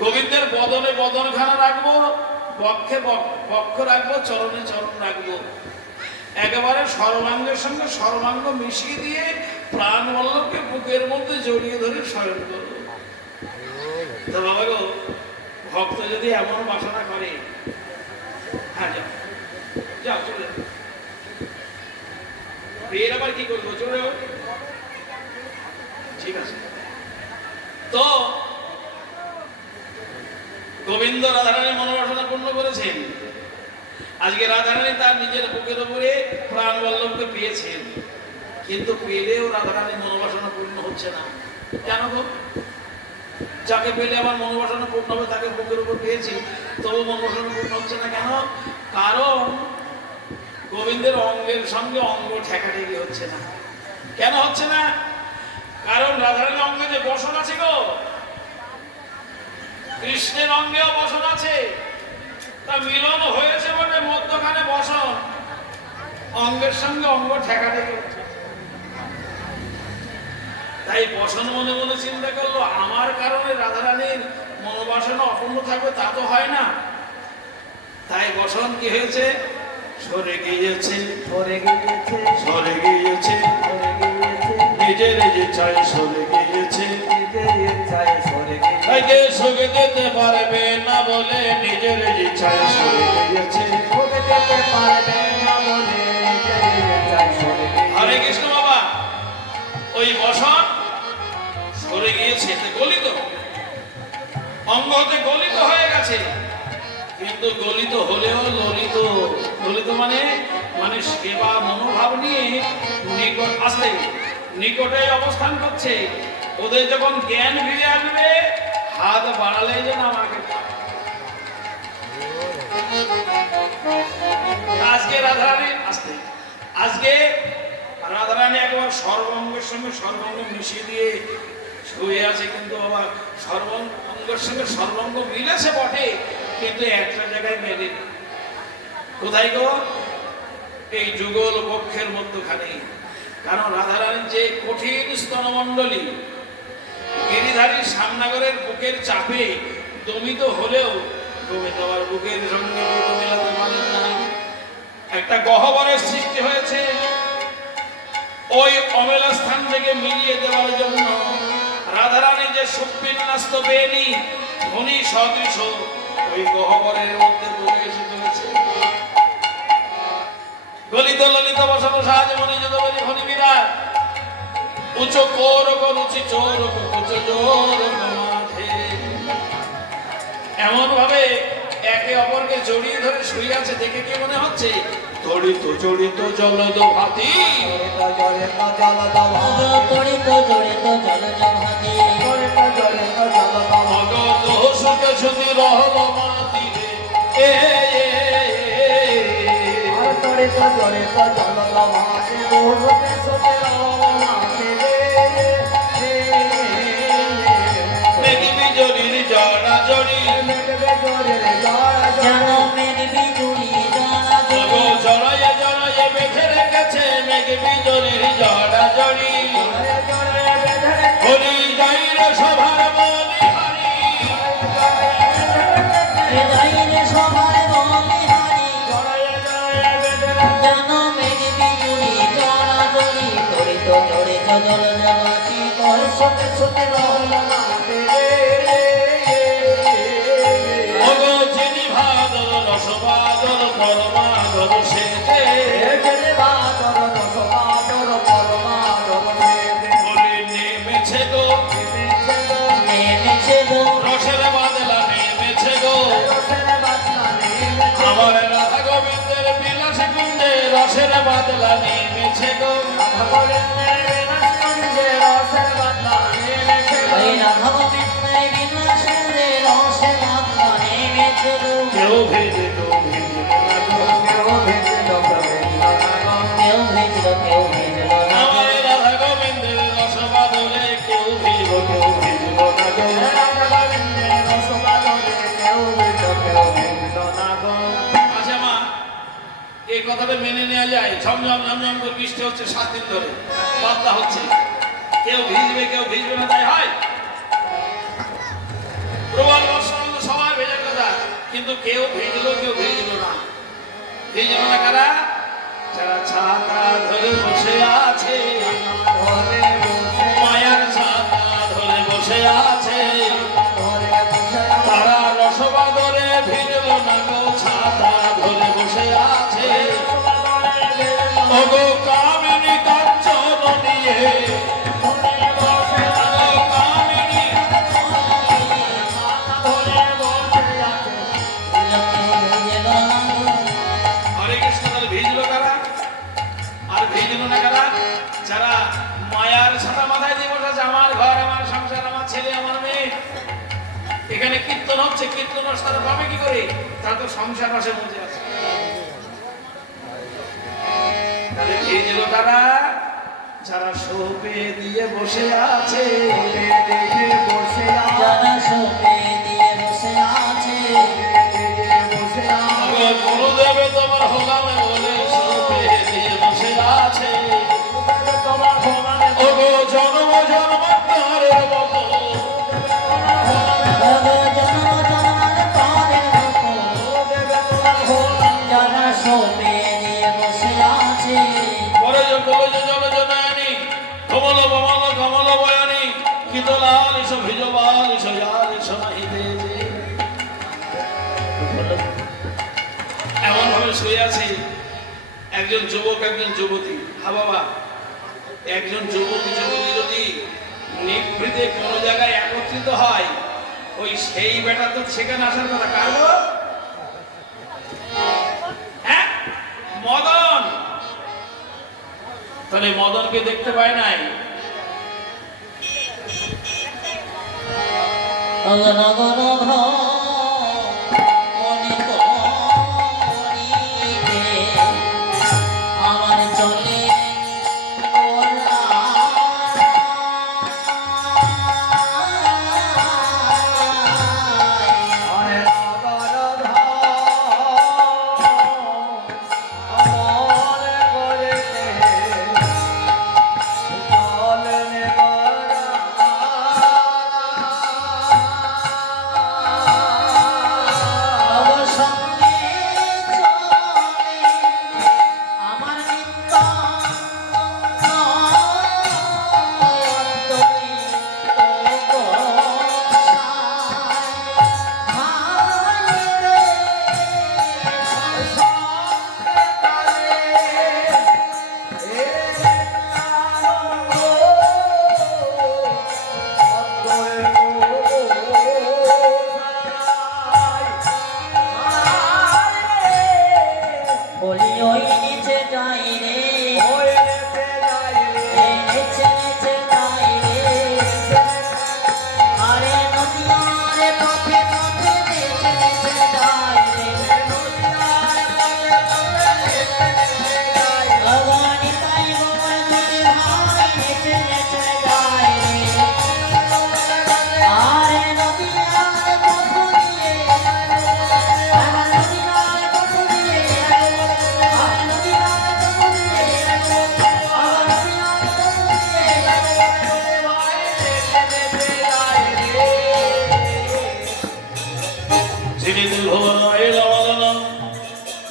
গোবিন্দের বদনে বদনখানা রাখবো, বক্ষে বক্ষ রাখবো, চরণে চরণ রাখবো, একেবারে সর্বাঙ্গের সঙ্গে সর্বাঙ্গ মিশিয়ে দিয়ে প্রাণ বল্লভকে বুকের মধ্যে জড়িয়ে ধরে শয়ন করবো। তো বাবা গো, ভক্ত যদি এমন বাসনা করে, হ্যাঁ যাও যাও চলে যাও। বিয়ের আবার কি করবো? চলে যাও, ঠিক আছে। তো গোবিন্দ রাধারানীর মনোবাসনা পূর্ণ করেছেন। আজকে রাধারানী তার নিজের বুকের উপরে প্রাণ বল্লভকে পেয়েছেন, কিন্তু পেলেও রাধারানীর মনোবাসনা পূর্ণ হচ্ছে না। কেন গো? যাকে পেলে আমার মনোবাসনা পূর্ণ হবে তাকে বুকের উপর পেয়েছি, তবু মনোবাসনা পূর্ণ হচ্ছে না। কেন? কারণ গোবিন্দের অঙ্গের সঙ্গে অঙ্গ ঠেকাঠেকি হচ্ছে না। কেন হচ্ছে না? কারণ রাধারানীর অঙ্গে যে বসন আছে গো, কৃষ্ণের অঙ্গেও বসন আছে। তা মিলন হয়েছে বলে মধ্যখানে বসন, অঙ্গের সঙ্গে অঙ্গ ঠেকাঠেকি হচ্ছে। তাই বসন মনে মনে চিন্তা করলো, আমার কারণে রাধারানীর মনোবাসনা অপূর্ণ থাকবে, তা তো হয় না। তাই বসন কি হয়েছে? সরে গিয়েছে, সরে গিয়েছে, সরে গিয়েছে, সরে গিয়েছে, নিজের ইচ্ছায় সরে গিয়েছে। নিজের ইচ্ছায় সরে গিয়েছে, তাকে সুখে দিতে পারবে না বলে নিজের ইচ্ছায় সরে গিয়েছে। ওকে যেতে পারবে না বলে নিজের ইচ্ছায় সরে গিয়েছে। হরে কৃষ্ণ বাবা, ওই বসন সরে গিয়েছে, গলিত অঙ্গ হতে গলিত হয়ে গেছে। কিন্তু গলিত হলেও ললিত, ললিত মানে মানে সেবা মনোভাব নিয়ে নিকট আসতে, নিকটে অবস্থান করছে। ওদের যখন জ্ঞান ফিরে আসবে, হাত বাড়ালে যেন আমাকে পায়। আজকে রাধারানী আসতে, আজকে রাধারানী একবার সর্বাঙ্গের সঙ্গে সর্বাঙ্গ মিশিয়ে দিয়ে শুয়ে আছে, কিন্তু আবার সর্বাঙ্গের সঙ্গে সর্বাঙ্গ মিলেছে বটে, কিন্তু একটা জায়গায় মেলে। কোথায় গো? এই যুগল বক্ষের মধ্যখানে। কারণ রাধারানীর যে কঠিন স্তনমণ্ডলী, গিরিধারী শ্যামনগরের বুকের চাপে দমিত হলেও গোবিন্দ আবার বুকের সঙ্গে মেলাতে পারেন না। একটা গহ্বরের সৃষ্টি হয়েছে, ওই অমেলা স্থান থেকে মিলিয়ে দেওয়ার জন্য রাধারানী যে সুবিন্যস্ত বেনি ধনী সদৃশ ওই গহ্বরের মধ্যে প্রবেশ করেছে। গলিত ললিত বসন সাহায্য মনে যত বলি ধনী বিরাট, উচ্চ কোরক রুচি চোরক উচ্চ জোরক মাঠে। এমন ভাবে একে অপরকে জড়িয়ে ধরে শুয়ে আছে, দেখে কি মনে হচ্ছে? তড়িত জড়িত জলদ ভাতি, জড়িত জলদ ভাতি, তড়িত জড়িত জলজ ভাতি, জড়িত জড়িত জলদ ভাতি, ভগত সুখে সুতি রহল মাতি রে। জড়িত জড়িত জলদ ভাতি, রোহতে সুতে রহমাতে রে। মেঘি বিজলির জড়া জড়ি, মেঘবে জোরে রে জড়া যেন জড়ি, মেঘ বিজুড়ি জড়া গো জড়ি, জড়ায়ে জড়ায়ে বেঁধে রেখেছে মেঘি বিজলির জড়া জড়ি। জড়ে জড়ে বেঁধে রেখেছে, হরি যাই রে সভার বলিহারি, হৃদয়ে সবার বলিহারি, জড়ে জড়ে বেঁধে রেখেছে, যেন মেঘ বিজুড়ি জড়া জড়ি, তড়িত জড়িত জলজ ভাতি, তড়িত সুতে সুতে রহমাতে রে। ভগো চিনি ভাদর রসবাদর পরমাদর সেজে। এজে বাদর রস বাদর পরমাদর সেজে, বলি নেমেছে গো, নেমেছে গো, নেমেছে গো, রসের বাদলা নেমেছে গো। রসের বাদলা নেমেছে, আমার রাধা গোবিন্দের বিলাস কুঞ্জে রসের বাদলা নেমেছে গো। ভগবানের বিনাশকুঞ্জে রসের বাদলা নেমেছে গো। ওই রাধা গোবিন্দের বিনা সুরে রসে বাদলা নেমেছে গো, কেউ ভেজে কেউ ভেজে না গো। কেউ ভেজল কেউ ভেজল না গো। কেউ ভেজল কেউ ভেজল না গো, আমার রাধা গোবিন্দের রসবাদ কথাটা মেনে নেওয়া যায়। ঝমঝম ঝমঝম করে বৃষ্টি হচ্ছে 7 দিন ধরে, বাদলা হচ্ছে, কেউ ভিজবে কেউ ভিজবে না, তাই হয়। প্রবল বর্ষণ তো সবাই ভেজার কথা, কিন্তু কেউ ভিজলো কেউ ভিজলো না। ভিজলো না কারা? যারা ছাতা ধরে বসে আছে, মায়ার ছাতা ধরে বসে আছে, তারা রসবাদরে ভিজলো না গো, ছাতা ধরে বসে আছে। ওগো কামিনী কাঞ্চন নিয়ে, হরে কৃষ্ণ। তাহলে ভিজলো কারা আর ভিজলো না কারা? যারা মায়ার ছাতা মাথায় দিয়ে বসে আছে, আমার ঘর আমার সংসার আমার ছেলে আমার মেয়ে। এখানে কীর্তন হচ্ছে, কীর্তন তারা পাবে কি করে? তারা তো সংসার মাসে মধ্যে আছে। তাহলে ভিজলো কারা? যারা শোপে দিয়ে বসে আছে, যারা শোকে দিয়ে বসে আছে, গুরুদেবে তোমার হোলামে বলে শোপে দিয়ে বসে আছে। ওগো জন্ম জন্মান্তরের মতো, জন্ম জন্মার পরের মতো, যারা শোকে দিয়ে বসে আছে, পরে কবজ জল জনয়নি, কমল বমল কমল বয়নি, কিতলাল ইস ভিজবাল ইস যার ইস নাহিতে যে। এমন ভাবে শুয়ে আছে একজন যুবক একজন যুবতী। হা বাবা, একজন যুবতী যুবতী যদি নিভৃতে কোনো জায়গায় একত্রিত হয়, ওই সেই বেটা তো সেখানে আসার কথা। কার গো? হ্যাঁ, মদন। তাহলে মদনকে দেখতে পায় নাই। নগর মনে করিতে আমার চলে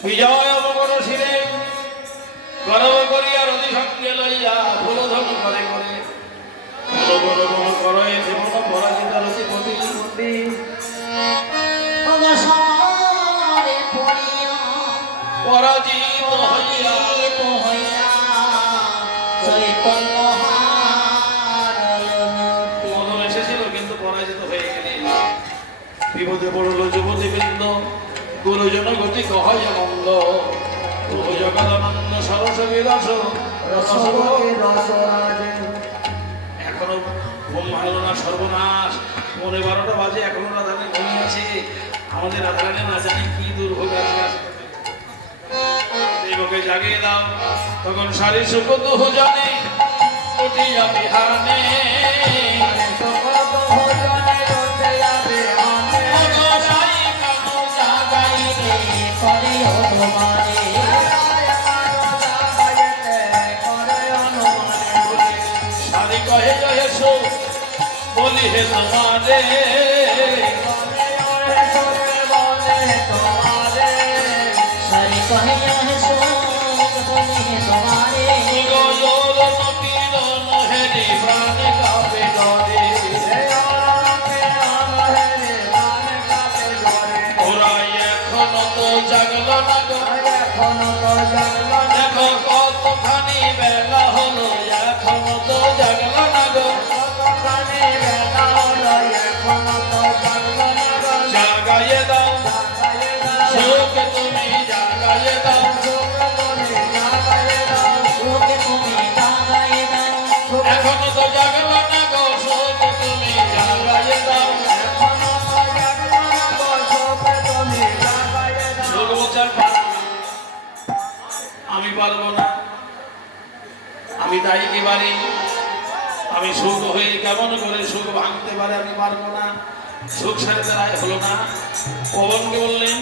বিজয় অবগণ শিরে গর্ব করিয়া রতি সঙ্গে লইয়া ভুলধন করে করে বড় করে জীবন পরাজিত রতিপতি। পরাজিত হইয়া মদন এসেছিল কিন্তু পরাজিত হয়ে গেলেন। বিপদে পড়ল যুবতী বৃন্দ, গুরুজন গতি কহয় মন্দ, প্রভু জগদানন্দ সরস বিরস এখনো ঘুম ভালো না, সর্বনাশ। 12:30 বাজে এখনো রাধারানী ঘুমিয়ে আছে। আমাদের রাধারানী না জানি কি দুর্ভোগ আছে। দেবকে জাগিয়ে দাও। তখন সারি সুখ দুহ জানে উঠিয়া বিহানে, করে বলি হে তোমারে সারি কহিয়া হে শোক বলে তোমারে জাগলো না গো দেখো কতখানি বেলা হলো এখনো তো জাগলো না গো জাগাইয়ে দাও সুখ তুমি জাগাইয়ে দাও শোকে তুমি জাগায়ে দাও এখনো তো জাগলো না গো সুখ তুমি জাগাইয়ে দাও সুখ বোঝার আমি পারবো না আমি তাই কি পারি আমি সুখ হয়ে কেমন করে সুখ ভাঙতে পারে আমি পারবো না সুখ সাথে রায় হলো না পবনকে বললেন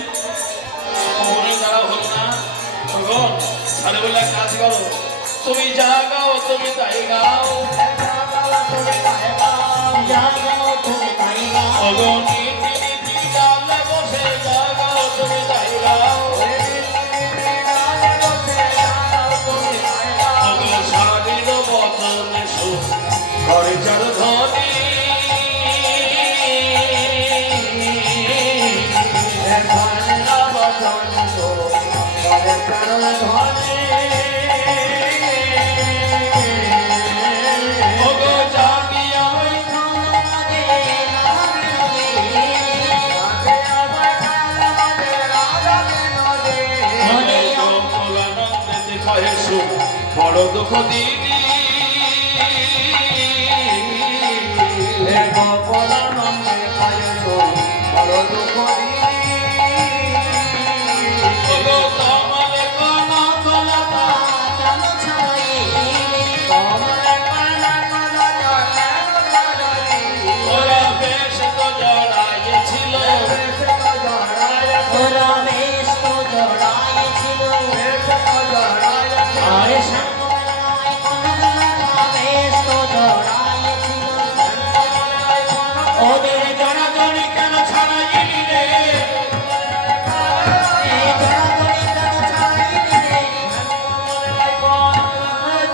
পবনের দ্বারা হলো না তখন সারে বলে এক কাজ করো তুমি যা গাও তুমি তাই গাও জাগাও তুমি তাই গাও অগণি নীতি ডালে বসে যা গাও তুমি তাই গাও অগণ শারীর বচনে সুখ ঘরে যার ধনী ওগো জাগিয়া গোকুলানন্দে কহে সুখ বড় দুঃখ দিদি ওগো তোমারে কনকলতা কেন ছাড়াইলে ওরা বেশ তো জড়াইছিল ওরা বেশ তো জড়াইছিল আরে সঙ্গমেলায় কনকলতা বেশ তো জড়াইছিল ওদের জড়াজড়ি কেন ছাড়াইলি রে এই জড়াজড়ি কেন ছাড়াইলি রে?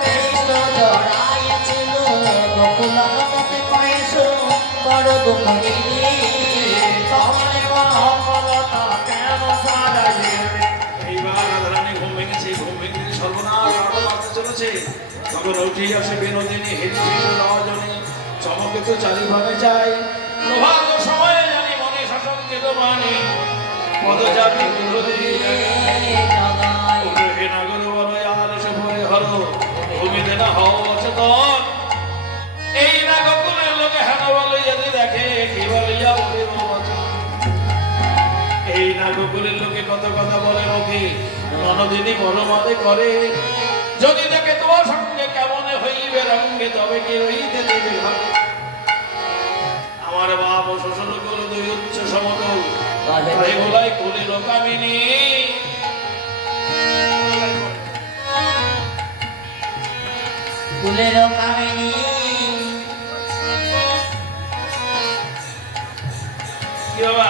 বেশ তো জড়াইছিল গোকুলানন্দে কহে সুখ বড় দুঃখ দিলি তোমারে কনকলতা কেন ছাড়াইলি রে? এইবার রাধারানী ঘুম ভেঙেছে ঘুম ভেঙে সর্বনাশ আরো বাজতে চলেছে তখন উঠে আসে বিনোদিনী হেঁটে রজনী চমকে তো চারিভাবে যায় প্রভাত সময়ে জানি মনে শাসনকে তো মানি পদযাত্রী বিনোদিনী জগাই উঠে নাগর বলো আর এসে ভরে হলো ভূমিতে না হও অচেতন এই না গোকুলের লোকে হেন বলে যদি দেখে কি বলিয়া উঠিব বচন এই না গোকুলের লোকে কত কথা বলে মুখে ননদিনী বড় মতে করে যদি দেখে তোমার সঙ্গে কেমনে হইবে রঙ্গে তবে কি রইতে দেবে ঘরে আমার বাপ ও শ্বশুর কুল দুই উচ্চ সমতল তাই বলাই কুলের কামিনী কুলের কামিনী কি বাবা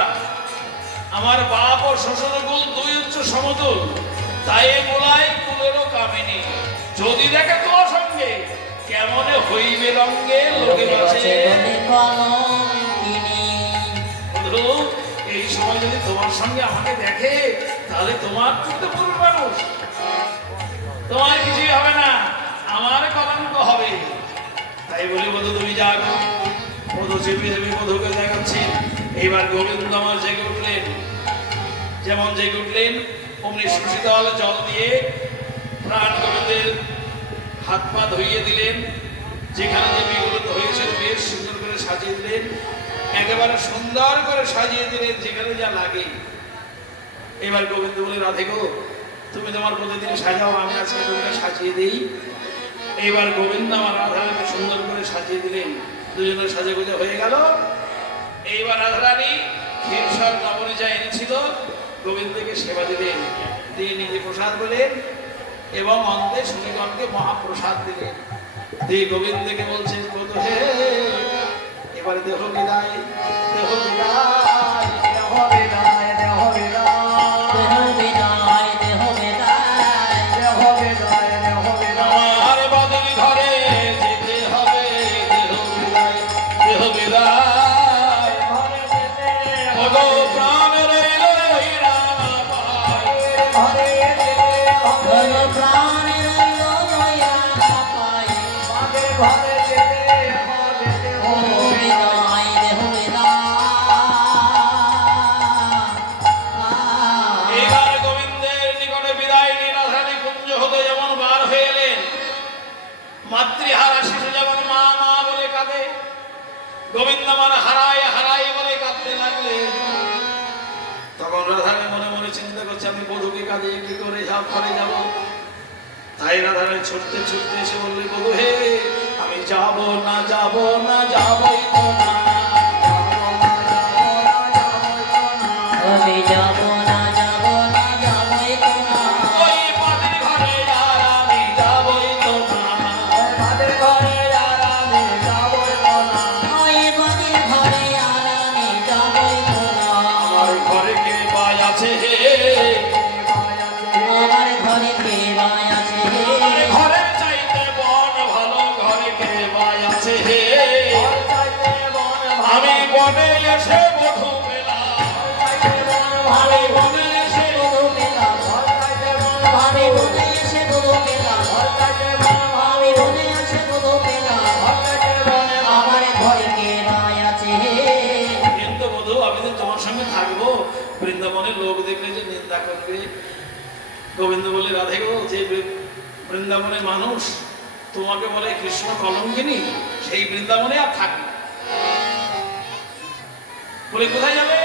আমার বাপ ও শ্বশুর কুল দুই উচ্চ সমতল তাই বলাই কুলেরও কামিনী যদি দেখে তোমার সঙ্গে কেমনে হইবে রঙ্গে লোকে বাঁচে বন্ধু, এই সময় যদি তোমার সঙ্গে আমাকে দেখে তাহলে তোমার কিন্তু পুরুষ মানুষ তোমার কিছুই হবে না আমার কলঙ্ক হবে তাই বলি বধু তুমি যাও বধু চেপে চেপে বধুকে দেখাচ্ছি এইবার গোবিন্দ আমার জেগে উঠলেন যেমন জেগে উঠলেন অমনি সুশীতল জল দিয়ে প্রাণ গোবিন্দের হাত পা ধুইয়ে দিলেন যেখানে যে বিগত হয়েছিল বেশ সুন্দর করে সাজিয়ে দিলেন একেবারে সুন্দর করে সাজিয়ে দিলেন যেখানে যা লাগে এবার গোবিন্দ বলে রাধে গো তুমি তোমার প্রতিদিন সাজাও আমি আজকে তোমাকে সাজিয়ে দিই এইবার গোবিন্দ আমার রাধারানীকে সুন্দর করে সাজিয়ে দিলেন দুজনের সাজে গোজা হয়ে গেল এইবার রাধারানী ক্ষীরসর নবনীজা এনেছিল গোবিন্দকে সেবা দিলেন দিয়ে নিজে প্রসাদ বলেন এবং অন্তে সুনীগণকে মহাপ্রসাদ দিলেন দিয়ে গোবিন্দকে বলছেন হে একবারে দেহ বিদায়, দেহ বিদায়। দেহ বিদায়, দেহ বিদায়, দেহ বিদায়, দেহ বিদায়। দেহ বিদায়, দেহ বিদায়। আমার বদলি ঘরে যেতে হবে, দেহ বিদায়, দেহ বিদায়। ঘরে যেতে ওগো প্রাণ রইল ওই রামাপায়। ঘরে যেতে হবে, ধন প্রাণ রইল দয়া পাই। বাপের ঘরে যেতে হবে, দেহ দেহ বিদায়, দেহ বিদায়। এবার গোবিন্দের নিকটে বিদায় নিয়ে রাধারানী কুঞ্জ হতে যেমন বার হয়ে এলেন, মাতৃহারা শিশু যেমন মা মা বলে কাঁদে, গোবিন্দ মান হারায় হারায় বলে কাঁদতে লাগলেন। তখন রাধারানী মনে মনে চিন্তা করছে, আমি বধূকে কাঁদিয়ে কি করে ঘরে যাব। তাই রাধারানী ছুটতে ছুটতে এসে বললে, বধূ হে, আমি যাব না, যাব না, যাবই তো না। আমি যাব না, যাব না, যাবই তো না। ওই মাটির ঘরে আর আমি যাবই তো না। বাপের ঘরে আর আমি যাবো না। ওই বাড়ির ঘরে আর আমি যাবই তো না। আমার ঘরে কে পায় আছে হে, আমার ঘরে কে বাই আছে হে? আমার ঘরের চাইতে বন ভালো, ঘরে কে পায় আছে হে। ঘর চাইতে বন ভালো, আমি বনে এসে বধূ পেলাম, আমি বনে এসে বধূ পেলাম। ঘর চাইতে বন আমি বনে এসে বধূ পেলাম। ঘর চাইতে বন আমি বনে এসে বধূ পেলাম। ঘর চাইতে বন আমার ঘরে কে বাই আছে হে? কিন্তু বধূ আমি তো তোমার সঙ্গে থাকবো, বৃন্দাবনের লোক দেখলে যে নিন্দা করবে। গোবিন্দ বলে, রাধে গো, যে বৃন্দাবনের মানুষ তোমাকে বলে কৃষ্ণ কলঙ্কিনী, সেই বৃন্দাবনে আর থাকবে না। বলে কোথায় যাবে?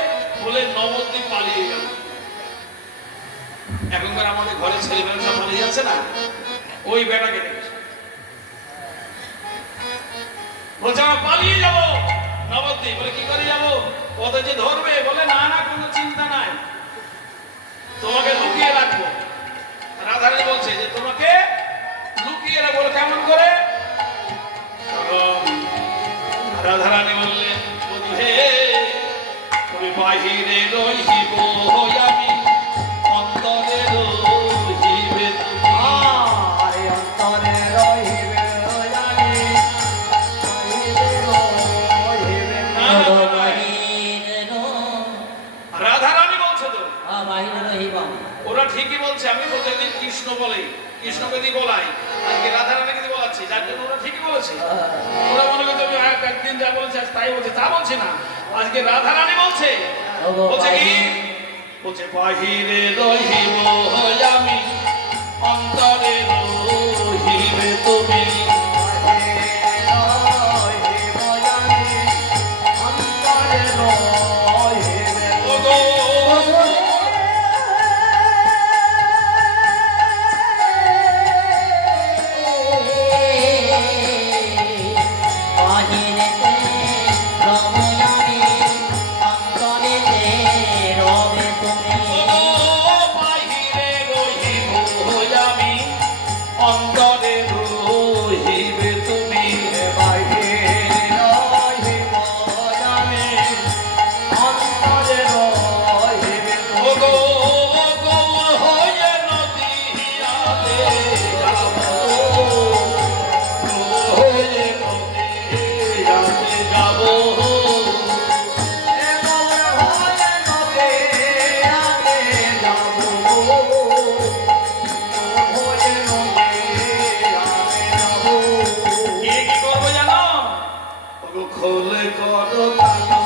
বলে নবদ্বীপ পালিয়ে গেল। এখনকার আমাদের ঘরে ছেলেমেয়েরা সব পালিয়ে যাচ্ছে না, ওই বেটাকে দেখেছে। বলছে আমরা পালিয়ে যাব নবদ্বীপ। বলে কি করে যাব? কত যে ধরবে? বলে না না, কোনো চিন্তা নাই, তোমাকে লুকিয়ে রাখবো। রাধারানী বলছে যে তোমাকে লুকিয়ে রাখবো। কেমন করে? তখন রাধারানী বললেন, বধূ হে, তুমি বাহিরে রহিব আমি, অন্তরে রহিবে তুমি। আর অন্তরে রহিবে জানি, রহিবে রহিবে না, না, না, না। বাহির রো, রাধারানী বলছে তো, বাহির রহিবাম। ওরা ঠিকই বলছে। আমি প্রত্যেকদিন কৃষ্ণ বলে, কৃষ্ণকে দিয়ে বলাই, আজকে রাধারানীকে দিয়ে বলাচ্ছি, যার জন্য ওরা ঠিকই বলেছে। ওরা মনে করছে আমি একদিন যা বলছে আজ তাই বলছে, তা বলছে না। আজকে রাধারানী বলছে, বলছে কি? বলছে বাহিরে রহিব আমি, অন্তরে রহিবে তুমি। ওগো, বাহিরেতে রময়ামি, অন্তরেতে রবে তুমি। ওগো, বাহিরে রহিব আমি, অন্তরে রহিবে তুমি। ওগো, গৌর হয়ে নদিয়াতে যাব, গৌর হয়ে নদিয়াতে যাব। গিয়ে কি করবো জানো? ওগো, খোলে করো কালো